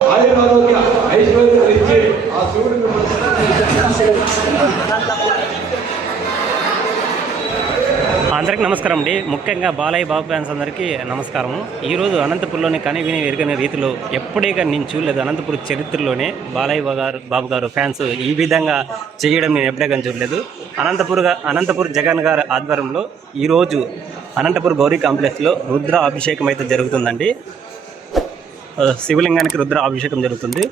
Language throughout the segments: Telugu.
ఆయురారోగ్య ఐశ్వర్యాలు ఇచ్చి ఆ శివుడు అందరికీ నమస్కారం అండి. ముఖ్యంగా బాలయ్య బాబు ఫ్యాన్స్ అందరికీ నమస్కారం. ఈరోజు అనంతపురంలోని కనివిని ఎరుగని రీతిలో ఎప్పుడే కానీ నేను చూడలేదు. అనంతపురం చరిత్రలోనే బాలయ్య బాబు గారు ఫ్యాన్స్ ఈ విధంగా చేయడం నేను ఎప్పుడే కానీ చూడలేదు. అనంతపురం జగన్ గారి ఆధ్వర్యంలో ఈరోజు అనంతపురం గౌరీ కాంప్లెక్స్లో రుద్ర అభిషేకం అయితే జరుగుతుందండి. శివలింగానికి రుద్ర అభిషేకం జరుగుతుంది.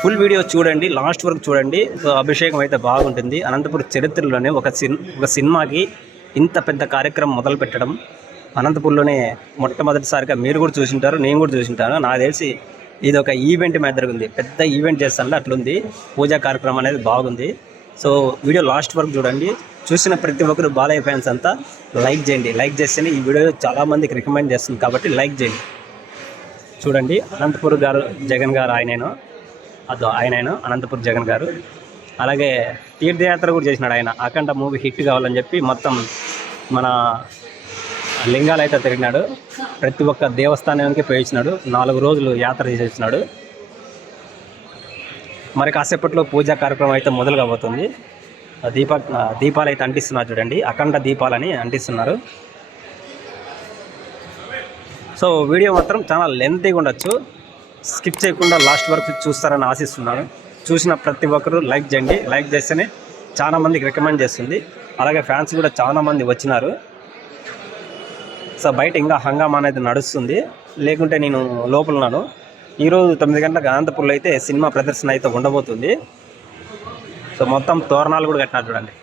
ఫుల్ వీడియో చూడండి, లాస్ట్ వరకు చూడండి. అభిషేకం అయితే బాగుంటుంది. అనంతపురం చరిత్రలోనే ఒక సినిమాకి ఇంత పెద్ద కార్యక్రమం మొదలు పెట్టడం అనంతపూర్లోనే మొట్టమొదటిసారిగా మీరు కూడా చూసింటారు, నేను కూడా చూసింటాను. నాకు తెలిసి ఇది ఒక ఈవెంట్ మీద జరుగుతుంది. పెద్ద ఈవెంట్ చేస్తాను అట్లుంది. పూజా కార్యక్రమం అనేది బాగుంది. సో వీడియో లాస్ట్ వరకు చూడండి. చూసిన ప్రతి ఒక్కరు బాలయ్య ఫ్యాన్స్ అంతా లైక్ చేయండి. లైక్ చేస్తేనే ఈ వీడియో చాలామందికి రికమెండ్ చేస్తుంది కాబట్టి లైక్ చేయండి. చూడండి, అనంతపురం గారు జగన్ గారు ఆయనేను అనంతపురం జగన్ గారు. అలాగే తీర్థయాత్ర కూడా చేసినాడు ఆయన. అఖండ మూవీ హిట్ కావాలని చెప్పి మొత్తం మన లింగాలు అయితే తిరిగినాడు. ప్రతి ఒక్క దేవస్థానానికి పోయించినాడు. 4 రోజులు యాత్ర చేసేసినాడు. మరి కాసేపట్లో పూజా కార్యక్రమం అయితే మొదలు కాబోతుంది. దీపాలు అయితే అంటిస్తున్నారు చూడండి. అఖండ దీపాలని అంటిస్తున్నారు. సో వీడియో మాత్రం చాలా లెంతీగా ఉండొచ్చు. స్కిప్ చేయకుండా లాస్ట్ వరకు చూస్తారని ఆశిస్తున్నాను. చూసిన ప్రతి ఒక్కరు లైక్ చేయండి. లైక్ చేస్తేనే చాలా మందికి రికమెండ్ చేస్తుంది. అలాగే ఫ్యాన్స్ కూడా చాలా మంది వచ్చినారు. సో బయట ఇంకా హంగామా అనేది నడుస్తుంది. లేకుంటే నేను లోపల ఉన్నాను. ఈరోజు 9 గంటలకు అనంతపురంలో అయితే సినిమా ప్రదర్శన అయితే ఉండబోతుంది. సో మొత్తం తోరణాలు కూడా కట్టినారు చూడండి.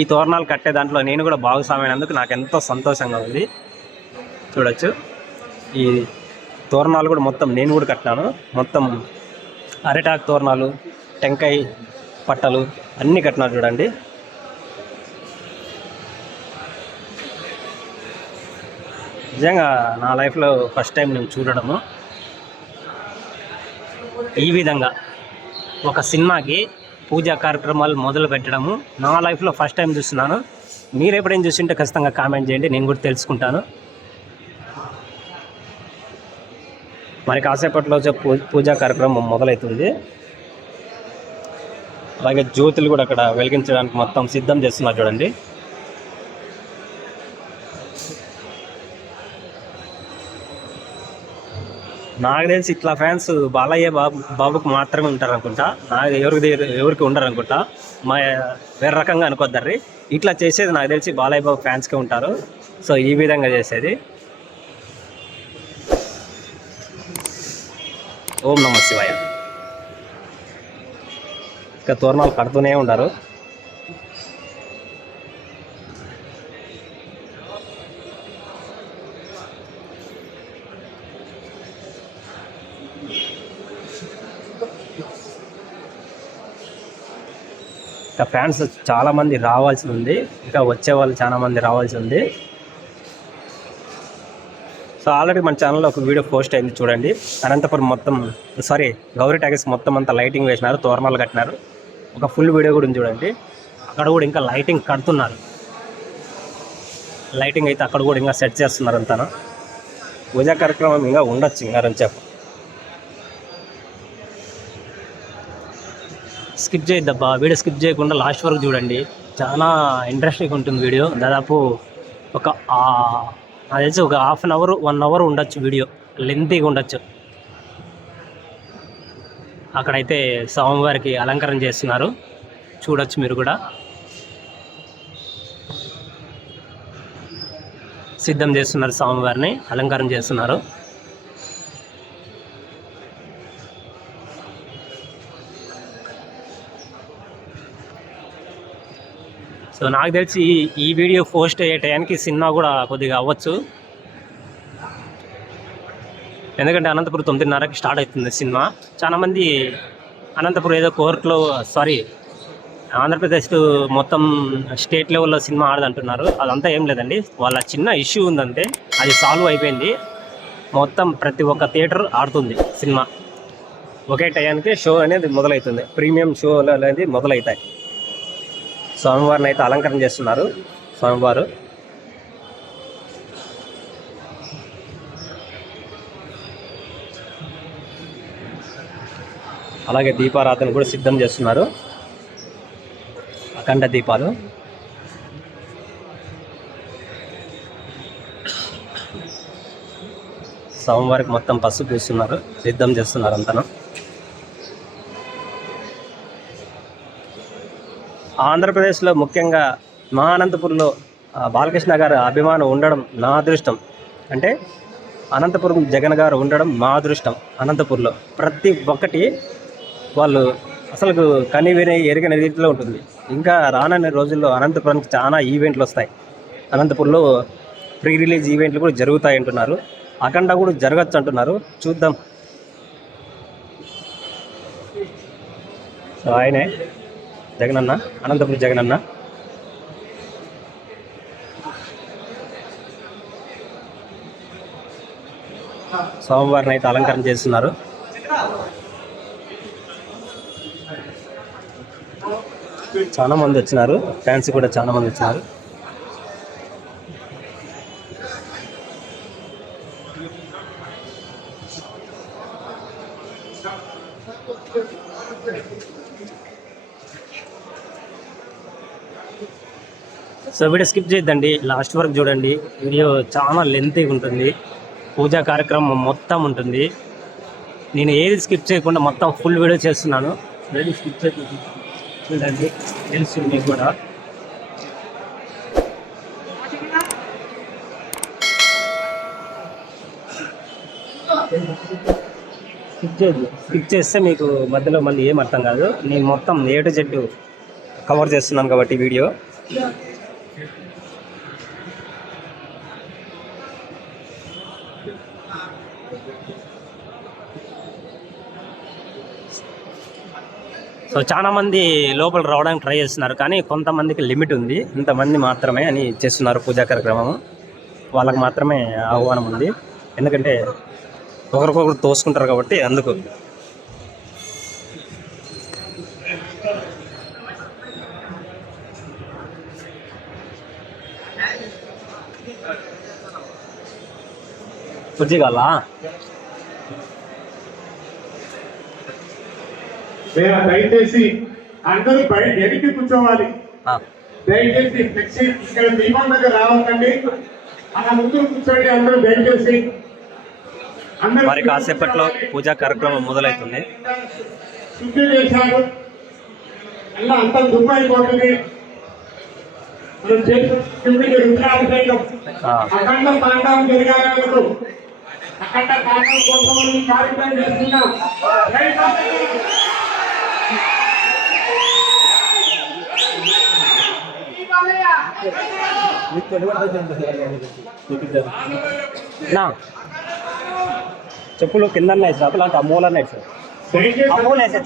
ఈ తోరణాలు కట్టే దాంట్లో నేను కూడా భాగస్వామైనందుకు నాకు ఎంతో సంతోషంగా ఉంది. చూడొచ్చు, ఈ తోరణాలు కూడా మొత్తం నేను కూడా కట్టినాను. మొత్తం అరిటాకు తోరణాలు, టెంకాయ పట్టలు అన్నీ కట్టినారు చూడండి. నిజంగా నా లైఫ్లో ఫస్ట్ టైం నేను చూడడము ఈ విధంగా ఒక సినిమాకి పూజా కార్యక్రమాలు మొదలు పెట్టడము నా లైఫ్లో ఫస్ట్ టైం చూస్తున్నాను. మీరు ఎప్పుడైనా చూసింటే ఖచ్చితంగా కామెంట్ చేయండి, నేను కూడా తెలుసుకుంటాను. మరి కాసేపట్లో పూజా కార్యక్రమం మొదలవుతుంది. అలాగే జ్యోతులు కూడా అక్కడ వెలిగించడానికి మొత్తం సిద్ధం చేస్తున్నారు చూడండి. నాకు తెలిసి ఇట్లా ఫ్యాన్స్ బాలయ్య బాబుకు మాత్రమే ఉంటారు అనుకుంటా. నాకు ఎవరికి ఉండరు అనుకుంటా. వేరే రకంగా అనుకోద్దారు. ఇట్లా చేసేది నాకు తెలిసి బాలయ్య బాబు ఫ్యాన్స్కే ఉంటారు. సో ఈ విధంగా చేసేది. ఓం నమః శివాయ. ఇంకా తోరణాలు కడుతూనే ఉంటారు. ఇంకా ఫ్యాన్స్ చాలామంది రావాల్సి ఉంది. ఇంకా వచ్చే వాళ్ళు చాలామంది రావాల్సి ఉంది. సో ఆల్రెడీ మన ఛానల్లో ఒక వీడియో పోస్ట్ అయింది చూడండి. అనంతపురం గౌరీ టాకీస్ మొత్తం అంతా లైటింగ్ వేసినారు, తోరణాలు కట్టినారు. ఒక ఫుల్ వీడియో కూడా ఉంది చూడండి. అక్కడ కూడా ఇంకా లైటింగ్ కడుతున్నారు. లైటింగ్ అయితే అక్కడ కూడా ఇంకా సెట్ చేస్తున్నారు అంతాను. పూజా కార్యక్రమం ఇంకా ఉండొచ్చు ఇంకా రంచేపు. స్కిప్ చేయొద్దబ్బా, వీడియో స్కిప్ చేయకుండా లాస్ట్ వరకు చూడండి. చాలా ఇంట్రెస్టింగ్ ఉంటుంది వీడియో. దాదాపు అది తెలిసి ఒక 1/2 అవర్ 1 అవర్ ఉండొచ్చు వీడియో. లెంతీగా ఉండొచ్చు. అక్కడైతే స్వామివారికి అలంకరణ చేస్తున్నారు, చూడొచ్చు మీరు కూడా. సిద్ధం చేస్తున్నారు, స్వామివారిని అలంకరణ చేస్తున్నారు. సో నాకు తెలిసి ఈ వీడియో పోస్ట్ అయ్యే టైంకి సినిమా కూడా కొద్దిగా అవ్వచ్చు. ఎందుకంటే అనంతపురం 9:30కి స్టార్ట్ అవుతుంది సినిమా. చాలామంది అనంతపురం ఏదో కోర్టులో ఆంధ్రప్రదేశ్ మొత్తం స్టేట్ లెవెల్లో సినిమా ఆడదంటున్నారు. అదంతా ఏం లేదండి, వాళ్ళ చిన్న ఇష్యూ ఉందంటే అది సాల్వ్ అయిపోయింది. మొత్తం ప్రతి ఒక్క థియేటర్ ఆడుతుంది సినిమా. ఒకే టయానికి షో అనేది మొదలవుతుంది. ప్రీమియం షోలు అనేది మొదలవుతాయి. స్వామివారిని అయితే అలంకరణ చేస్తున్నారు. స్వామివారు అలాగే దీపారాధన కూడా సిద్ధం చేస్తున్నారు. అఖండ దీపాలు. స్వామివారికి మొత్తం పసుపు పూస్తున్నారు, సిద్ధం చేస్తున్నారు అంతను. ఆంధ్రప్రదేశ్లో ముఖ్యంగా మా అనంతపురంలో బాలకృష్ణ గారు అభిమానం ఉండడం నా అదృష్టం. అంటే అనంతపురం జగన్ గారు ఉండడం మా అదృష్టం. అనంతపురంలో ప్రతి ఒక్కటి వాళ్ళు అసలు కని విని ఎరిగిన రీతిలో ఉంటుంది. ఇంకా రానున్న రోజుల్లో అనంతపురానికి చాలా ఈవెంట్లు వస్తాయి. అనంతపురంలో ప్రీ రిలీజ్ ఈవెంట్లు కూడా జరుగుతాయి అంటున్నారు. అఖండ కూడా జరగచ్చు అంటున్నారు. చూద్దాం. సో ఆయనే జగనన్న, అనంతపురం జగనన్న. స్వామివారిని అయితే అలంకరణ చేస్తున్నారు. చాలా మంది వచ్చినారు, ఫ్యాన్స్ కూడా చాలా మంది వచ్చినారు. సో వీడియో స్కిప్ చేయొద్దండి, లాస్ట్ వరకు చూడండి. వీడియో చాలా లెంతీగా ఉంటుంది. పూజా కార్యక్రమం మొత్తం ఉంటుంది. నేను ఏది స్కిప్ చేయకుండా మొత్తం ఫుల్ వీడియో చేస్తున్నాను. ఏది స్కిప్ చేయకుండా చూడండి, తెలుస్తుంది మీకు కూడా. స్కిప్ చేస్తే మీకు మధ్యలో మళ్ళీ ఏం అర్థం కాదు. నేను మొత్తం ఏ టు జెడ్ కవర్ చేస్తున్నాను కాబట్టి వీడియో. సో చాలా మంది లోపల రావడానికి ట్రై చేస్తున్నారు, కానీ కొంతమందికి లిమిట్ ఉంది. ఇంతమంది మాత్రమే అని చేస్తున్నారు పూజా కార్యక్రమం. వాళ్ళకి మాత్రమే ఆహ్వానం ఉంది, ఎందుకంటే ఒకరికొకరు తోసుకుంటారు కాబట్టి అందుకు. కుర్చీ కావాలా? దయచేసి అందరూ బయట ఎడికి కూర్చోవాలి. దయచేసి ఫ్లెక్సీ ఇక్కడ దీపం దగ్గర రావకండి, అలా ముందు కూర్చోండి అందరూ దయచేసి. మరి కాసేపట్లో పూజా కార్యక్రమం మొదలవుతుంది. శుద్ధి చేశారు, అలా అంత దుమ్ము అయిపోతుంది. మనం చేసిన రుద్రాభిషేకం అఖండ తాండవం జరగాలకు, అఖండ తాండవం కోసం ఈ కార్యక్రమం చేస్తున్నాం. చెప్పులు కింద ఉన్నాయి సార్, అలాంటి అమూల్ అన్నాయి సార్. అమూల్ వేసే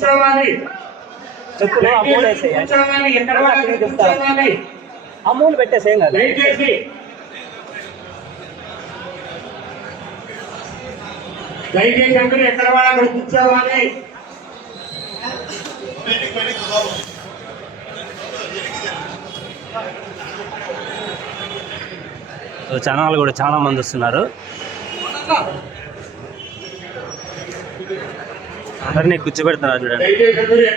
చెప్పులు అమూల్ వేసే అమూల్ పెట్టేసేం కదా. దయచేసి అందరూ ఎక్కడ వాళ్ళు కూర్చోవాలి. ఛానల్ కూడా చాలా మంది వస్తున్నారు. అందరినీ కూర్చోబెడుతున్నారు చూడండి.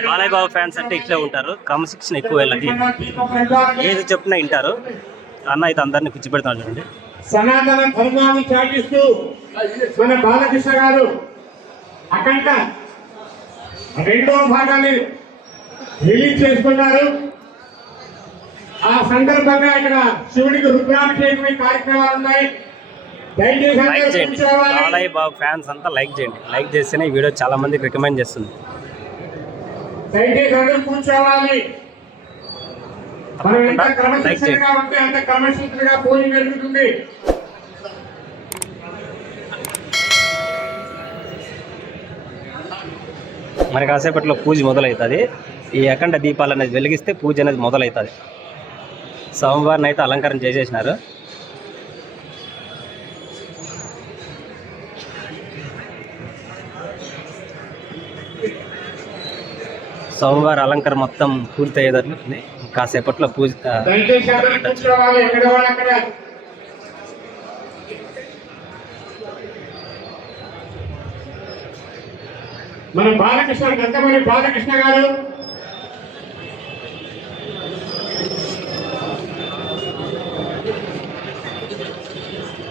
బాలయ్య బాబు ఫ్యాన్స్ అంటే ఇట్లే ఉంటారు, క్రమశిక్షణ ఎక్కువ వీళ్ళకి. ఏది చెప్పినా వింటారు. అన్న అయితే అందరినీ కూర్చోబెడుతున్నారు చూడండి. సనాతన ధర్మాన్ని చాటిస్తూ మన బాలకృష్ణ గారు అఖండ 2వ భాగాన్ని రిలీజ్ చేసుకున్నారు. ఆ సందర్భంగా ఇక్కడ శివుడికి రుద్రాభిషేకం కార్యక్రమాలు ఉన్నాయి. లైక్ చేయండి, బాలయ్య బాబు ఫ్యాన్స్ అంతా లైక్ చేయండి. లైక్ చేస్తేనే ఈ వీడియో చాలా మందికి రికమెండ్ చేస్తుంది. దయచేసి అందరూ కూర్చోవాలి. మనం ఎంత క్రమశిక్షణగా ఉంటే అంత క్రమశిక్షణగా పూజ జరుగుతుంది. మరి కాసేపట్లో పూజ మొదలవుతుంది. ఈ అఖండ దీపాలు అనేది వెలిగిస్తే పూజ అనేది మొదలవుతుంది. స్వామివారిని అయితే అలంకరణ చేసేసినారు. స్వామివారి అలంకరణ మొత్తం పూర్తి అయ్యేదాన్ని కాసేపట్లో పూజ. మన బాలకృష్ణ గంటమణి బాలకృష్ణ గారు,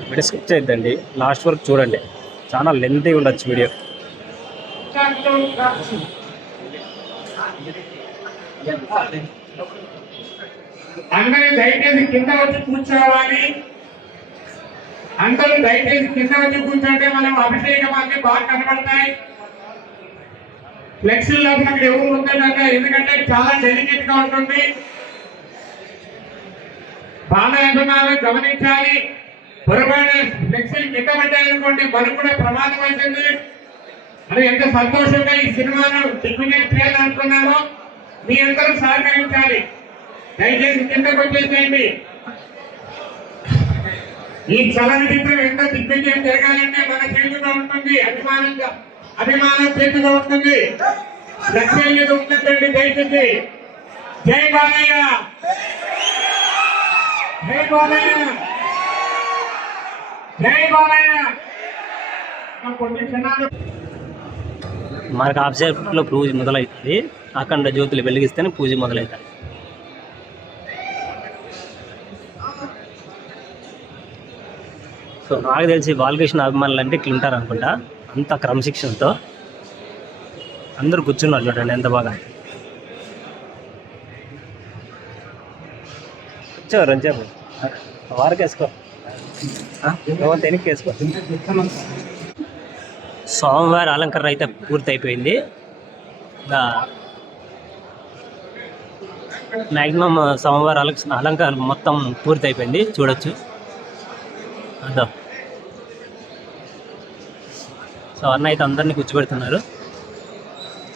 వీడియో స్కిప్ చేయొద్దండి, లాస్ట్ వరకు చూడండి, చాలా లెంతీ ఉండొచ్చు వీడియో. అందరూ దయచేసి కింద వచ్చి కూర్చోవాలి. అందరూ దయచేసి కింద వచ్చి కూర్చోంటే మనం అభిషేకం అన్ని బాగా కనబడతాయి. ఫ్లెక్సీలు లోపల అక్కడ ఎవరు ఉంటుందంటే, ఎందుకంటే చాలా డెలికేట్ గా ఉంటుంది. బాలయజమానులు గమనించాలి. పొరపాటు ఫ్లెక్సీలు కింద పడ్డాయనుకోండి మనకు కూడా ప్రమాదం అవుతుంది. అది ఎంత సంతోషంగా ఈ సినిమాను దిగ్విజయం చేయాలనుకున్నామో మీ అందరూ సహకరించాలి. దయచేసి కిందకు వచ్చేసేయండి. ఈ చలనచిత్రం ఎంత దిగ్విజయం జరగాలంటే మన చేతిలో ఉంటుంది, అభిమానం చేతిలో ఉంటుంది. లక్ష్యం మీద ఉంటుందండి. దయచేసి జై బాలయ్య, జై బాలయ్య, జై బాలయ్య. కొన్ని క్షణాలు మనకు ఆబ్జెక్ట్లో పూజ మొదలవుతుంది. అఖండ జ్యోతులు వెలిగిస్తేనే పూజ మొదలవుతుంది. సో నాకు తెలిసి బాలకృష్ణ అభిమానులు అంటే ఇట్లా ఉంటారు అనుకుంటా, అంత క్రమశిక్షణతో అందరూ కూర్చున్నారు. చూడండి ఎంత బాగా కూర్చోరు అని చెప్పు, వారికి వేసుకో, వెనక్కి వేసుకో. స్వామివారి అలంకరణ అయితే పూర్తి అయిపోయింది. మ్యాక్సిమం స్వామివారి అలంకరణ మొత్తం పూర్తి అయిపోయింది, చూడొచ్చు. అదో సో అన్న అయితే అందరినీ కూర్చోబెడుతున్నారు.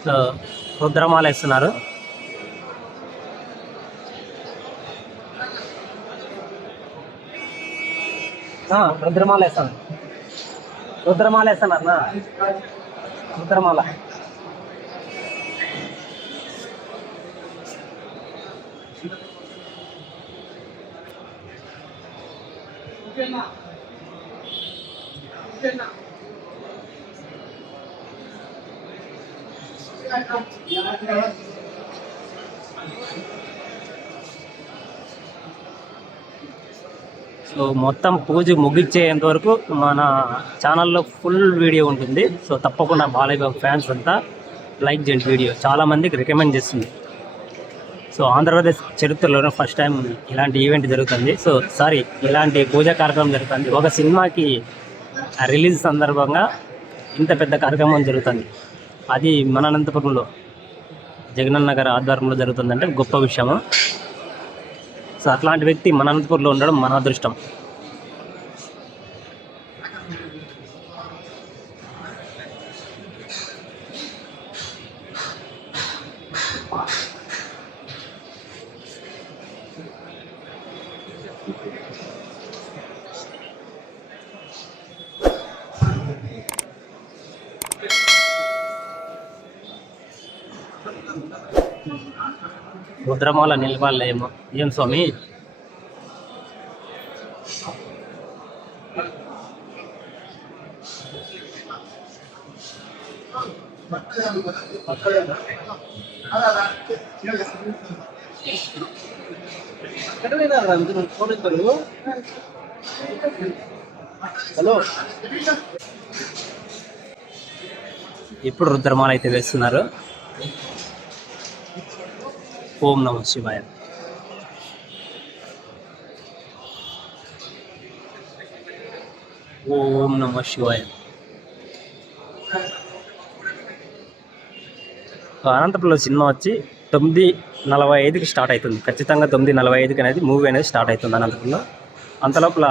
సో రుద్రమాల వేస్తున్నారు. రుద్రమాల వేస్తాను, రుద్రమాల వేస్తాను అన్న, రుద్రమాల. సో మొత్తం పూజ ముగించేంత వరకు మన ఛానల్లో ఫుల్ వీడియో ఉంటుంది. సో తప్పకుండా బాలయ్య బాబు ఫ్యాన్స్ అంతా లైక్ చేయండి. వీడియో చాలామందికి రికమెండ్ చేస్తుంది. సో ఆంధ్రప్రదేశ్ చరిత్రలోనే ఫస్ట్ టైం ఇలాంటి ఈవెంట్ జరుగుతుంది. సో సారీ, ఇలాంటి పూజా కార్యక్రమం జరుగుతుంది. ఒక సినిమాకి రిలీజ్ సందర్భంగా ఇంత పెద్ద కార్యక్రమం జరుగుతుంది. అది మన అనంతపురంలో జగనన్న గారి ఆధ్వర్యంలో జరుగుతుందంటే గొప్ప విషయము. సో అట్లాంటి వ్యక్తి మన అనంతపురంలో ఉండడం మన అదృష్టం. రుద్రమాల నిలవాలేమో ఏం స్వామి? హలో, ఇప్పుడు రుద్రమాల అయితే వేస్తున్నారు. ఓం నమః శివాయ. ఓం నమః శివాయ. అనంతపురంలో సినిమా వచ్చి 9:45కి స్టార్ట్ అవుతుంది. ఖచ్చితంగా 9:45కి అనేది మూవీ అనేది స్టార్ట్ అవుతుంది అనంతపురంలో. అంతలోపల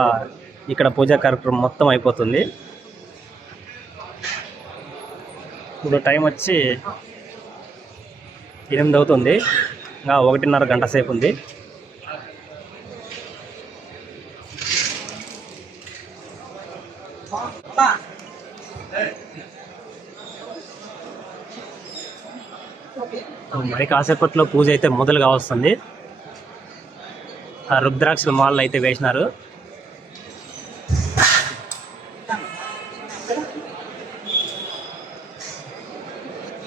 ఇక్కడ పూజా కార్యక్రమం మొత్తం అయిపోతుంది. ఇప్పుడు టైం వచ్చి 8 అవుతుంది. ఇంకా 1:30 గంట సేపు ఉంది. మరి కాసేపట్లో పూజ అయితే మొదలు కావస్తుంది. ఆ రుద్రాక్షల మాలలు అయితే వేసినారు.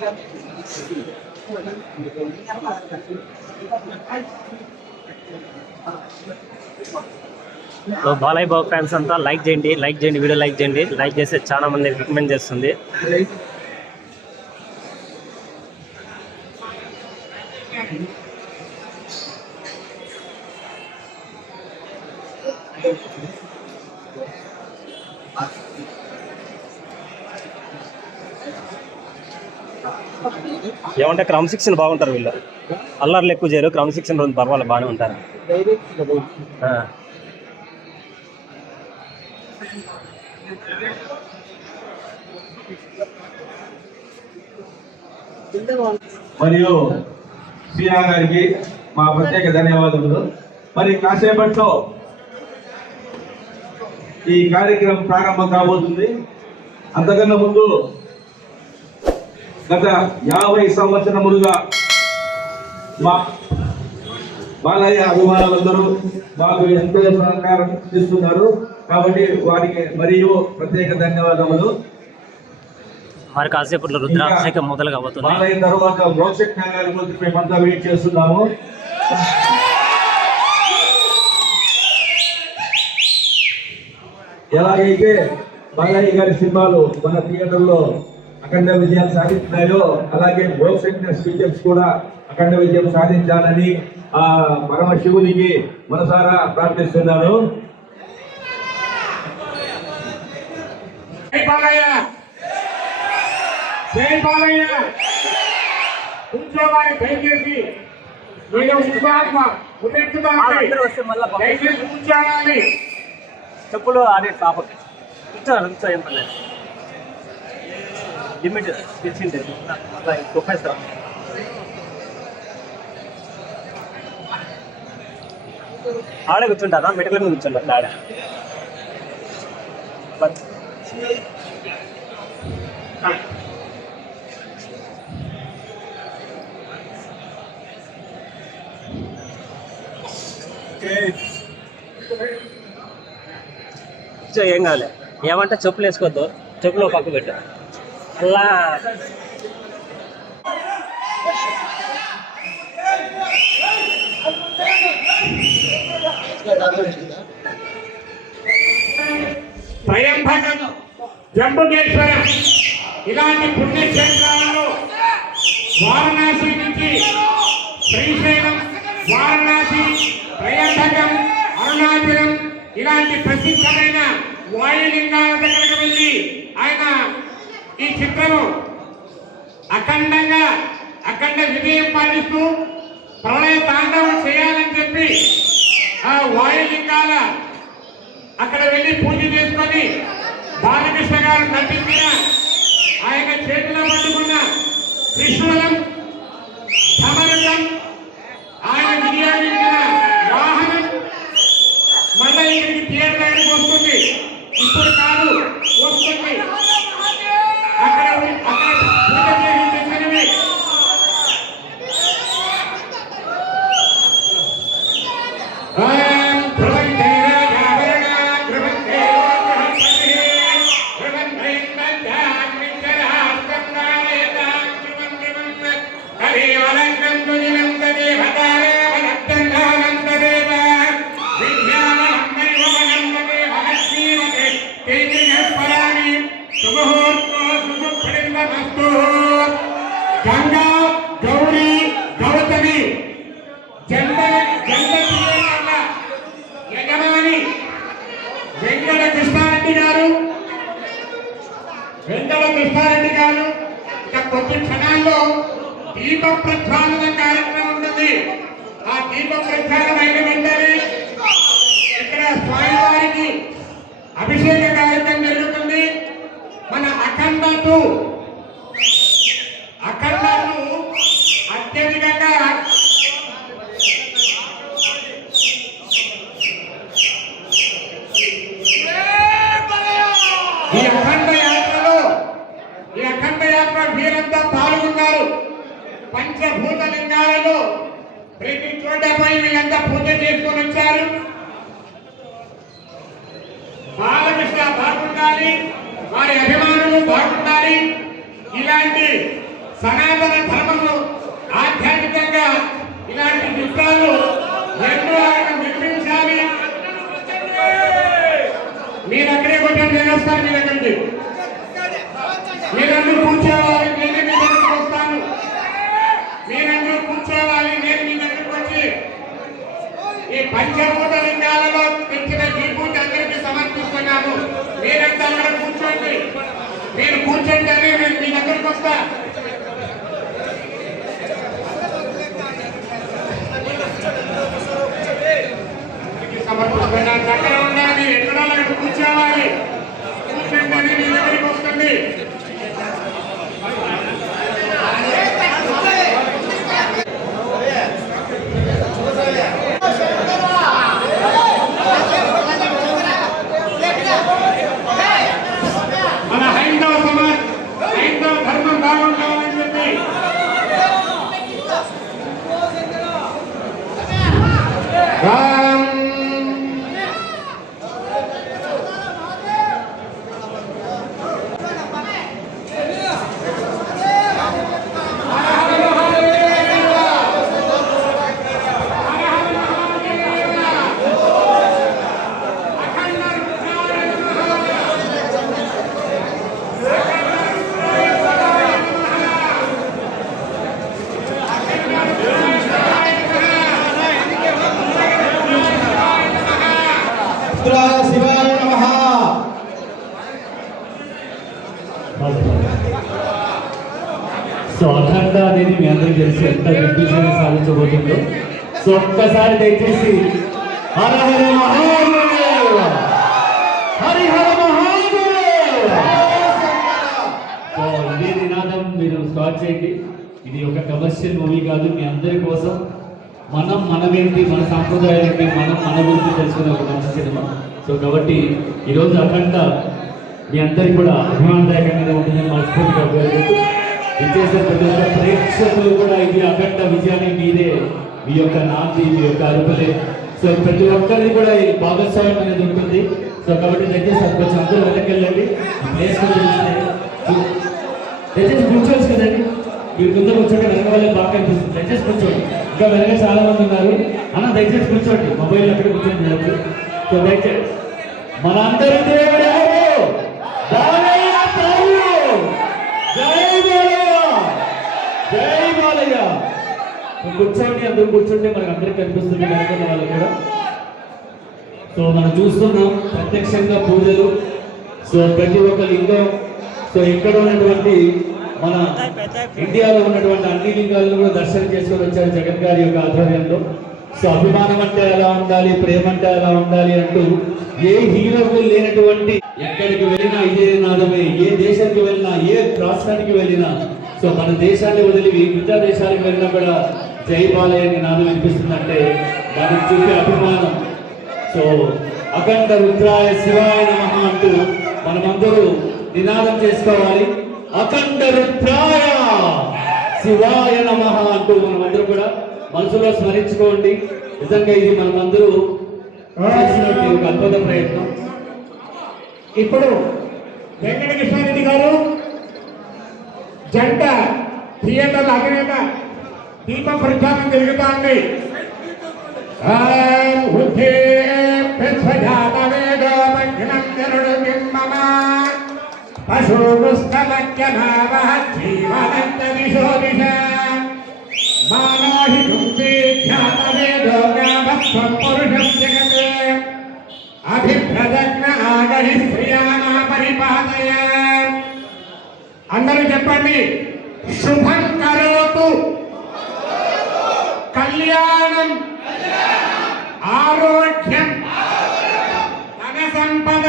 సో బాలయ్య బాబు ఫ్యాన్స్ అంతా లైక్ చేయండి, వీడియో లైక్ చేయండి. లైక్ చేస్తే చాలా మంది రికమెండ్ చేస్తుంది. ఏమంటే క్రమశిక్షణ బాగుంటారు వీళ్ళు, అల్లర్లు ఎక్కువ చేయరు, క్రమశిక్షణ రోజు పర్వాలేదు బాగానే ఉంటారు. మరియు శ్రీనా గారికి మా ప్రత్యేక ధన్యవాదములు. మరి కాసేపట్లో ఈ కార్యక్రమం ప్రారంభం కాబోతుంది. అంతకన్నా ముందు గత 50 సంవత్సరములుగా మా బాలయ్య అభిమానులందరూ మాకు ఎంతో సహకారం ఇస్తున్నారు. కాబట్టి వారికి మరియు ప్రత్యేక ధన్యవాదములు. మరి కాసేపట్లో రుద్రాభిషేకం మొదలు కాబోతుంది. బాలయ్య తర్వాత భవిష్యత్ న్యాయాల గురించి మేమంతా వెయిట్ చేస్తున్నాము. ఎలాగైతే బాలయ్య గారి సినిమాలు మన థియేటర్లో అఖండ విజయం సాధించినాయో అలాగే భవిష్యత్ స్పీచర్స్ కూడా అఖండ విజయం సాధించాలని ఆ పరమశివునికి మనసారా ప్రార్థిస్తున్నాను. జై బాలయ్య. కూర్చోవాలి దయచేసి, కూర్చోవాలి. చెప్పులు ఆడే టాపక్ కూర్చో ఏం పర్లేదు, లిమిట్ తెలిసిందే ప్రొఫెసర్. ఆడే కూర్చుంటారా, మెడికల్ మీద కూర్చుంటారు ఆడ. ఏం కావాలి, ఏమంటే చెప్పులు వేసుకోవద్దు, చెప్పులు పక్క పెట్టు అలా. త్రయంబకం, జంబుకేశ్వరం ఇలాంటి పుణ్యక్షేత్రాలలో వారణాసి నుంచి శ్రీశైలం, వారణాసి, త్రయంబకం, అరుణాచలం ఇలాంటి ప్రసిద్ధమైన వాయులింగాల దగ్గరకు వెళ్ళి ఆయన ఈ చిత్రము అఖండ విజయం పాటిస్తూ ప్రళయ తాండవం చేయాలని చెప్పి ఆ వాయులింగాల అక్కడ వెళ్ళి పూజ చేసుకొని బాలకృష్ణ గారు నటించిన ఆయన చేతిలో పట్టుకున్న త్రిశూలం, సమరకం, ఆయన వినియోగించిన వాహనం మళ్ళీ ఇక్కడికి థియేటర్ దగ్గరికి వస్తుంది. ఇప్పుడు కాదు, వస్తుంది. అక్కడ పూజ చేయించనివి. గంగా, గౌరీ, గౌతమి యజమాని వెంకట కృష్ణారెడ్డి గారు ఇక కొద్ది క్షణాల్లో దీప ప్రజ్వాలన కార్యక్రమం ఉంటుంది. ఆ దీప ప్రజ్వాలన అయిన వెంటనే ఇక్కడ స్వామివారికి అభిషేక కార్యక్రమం జరుగుతుంది. మన అఖండకు అత్యధికంగా ఈ అఖండ యాత్ర వీరంతా పాల్గొన్నారు. పంచభూత లింగాలలో ప్రతి చోట పోయి వీళ్ళంతా పూజ చేసుకొని వచ్చారు. బాలకృష్ణ బాగుండాలి, వారి అభిమానులు బాగుండాలి. ఇలాంటి సనాతన ధర్మము ఆధ్యాత్మికంగా ఇలాంటి చిత్రాలు ఎన్నో ఆయన నిర్మించాలి. మీరు అక్కడే కొట్టాను చేస్తారు. మీ దగ్గరికి మీరందరూ కూర్చోవాలి. నేనే మీ దగ్గరికి వస్తాను. మీరందరూ కూర్చోవాలి. నేను మీ దగ్గరికి వచ్చి ఈ పంచభూత లింగాలలో తెచ్చిన విభూతి అందరికీ సమర్పిస్తున్నాము. మీరంతా అక్కడ కూర్చోండి. మీరు కూర్చోండి అని నేను మీ దగ్గరికి వస్తా. సమర్పిస్తున్నా. అక్కడ ఉండాలి. ఎక్కడ కూర్చోవాలి. కూర్చోండి అని మీ దగ్గరికి వస్తుంది. మన హైందవ సమాజ్ హైందవ ధర్మం బాగుంటామని చెప్పి శివాయ నమః. సో అఖండ అనేది మీ అందరికీ తెలుసు ఎంత విజయాన్ని సాధించబోతుందో. సో ఒక్కసారి దయచేసి హర హర మహాదేవ, హరిహర మహాదేవ. సో ఇదే నినాదం మీరు స్టార్ట్ చేయండి. ఇది ఒక కమర్షియల్ మూవీ కాదు, మీ అందరి కోసం మనమేంటి, మన సాంప్రదాయాలు ఏంటి, మన గురించి తెలుసుకునే ఒక మంచి సినిమా. సో కాబట్టి ఈరోజు అఖండ మీ అందరికి కూడా అభిమానదాయకంగా ఉంటుందని మనస్ఫూర్తిగా కోరుకుంటూ ఇచ్చేసే ప్రతి ఒక్క ప్రేక్షకులు కూడా ఇది అఖండ విజయాన్ని మీదే, మీ యొక్క నాంది, మీ యొక్క అరుపులే. సో ప్రతి ఒక్కరిది కూడా ఈ భాగస్వామ్యం అనేది ఉంటుంది. సో కాబట్టి దయచేసి కొంచెం అందరూ వెనకెళ్ళండి. ప్లేస్ దయచేసి కూర్చోవచ్చు కదండి. మీరు ముందు కూర్చోండి, వెనక వాళ్ళే బాగా కనిపిస్తుంది. దయచేసి కూర్చోండి. ఇంకా వెనక చాలా మంది ఉన్నారు అన్న, దయచేసి కూర్చోండి. మొబైల్ అక్కడ కూర్చొని. సో దయచేసి మనందరి దేవుడు జై బాలయ్య. కూర్చోండి, అందరూ కూర్చోండి. మనకు అందరికి కనిపిస్తుంది వెనక వాళ్ళు కూడా. సో మనం చూస్తున్నాం ప్రత్యక్షంగా పూజలు. సో ప్రతి ఒక్క లింగం, సో ఇక్కడ ఉన్నటువంటి మన ఇండియాలో ఉన్నటువంటి అన్ని లింగాలను కూడా దర్శనం చేసుకొని వచ్చారు జగన్ గారి యొక్క ఆధ్వర్యంలో. సో అభిమానం అంటే ఎలా ఉండాలి, ప్రేమ అంటే ఎలా ఉండాలి అంటూ ఏ హీరోకు లేనటువంటి, ఎక్కడికి వెళ్ళినా ఇదే నాదమే. ఏ దేశానికి వెళ్ళినా, ఏ రాష్ట్రానికి వెళ్ళినా, సో మన దేశాన్ని వదిలి మిగతా దేశానికి వెళ్ళినా కూడా జై బాలయ్య నినాదం వినిపిస్తుందంటే దానికి చూపే అభిమానం. సో అఖండ రుద్రాయ శివాయ నమః అంటూ మనమందరూ నినాదం చేసుకోవాలి. అఖండ రుద్రాయ శివాయ నమః అంటూ మనమందరూ కూడా మనసులో స్మరించుకోండి. నిజంగా ఇది మనమందరూ చేసినటువంటి ఒక అద్భుత ప్రయత్నం. ఇప్పుడు వెంకటకృష్ణారెడ్డి గారు జంట థియేటర్ల అధినేత దీప ప్రచారం జరుగుతోంది. అందరూ చెప్పండి. శుభం కరోతు, కళ్యాణం, ఆరోగ్యం, ధన సంపద,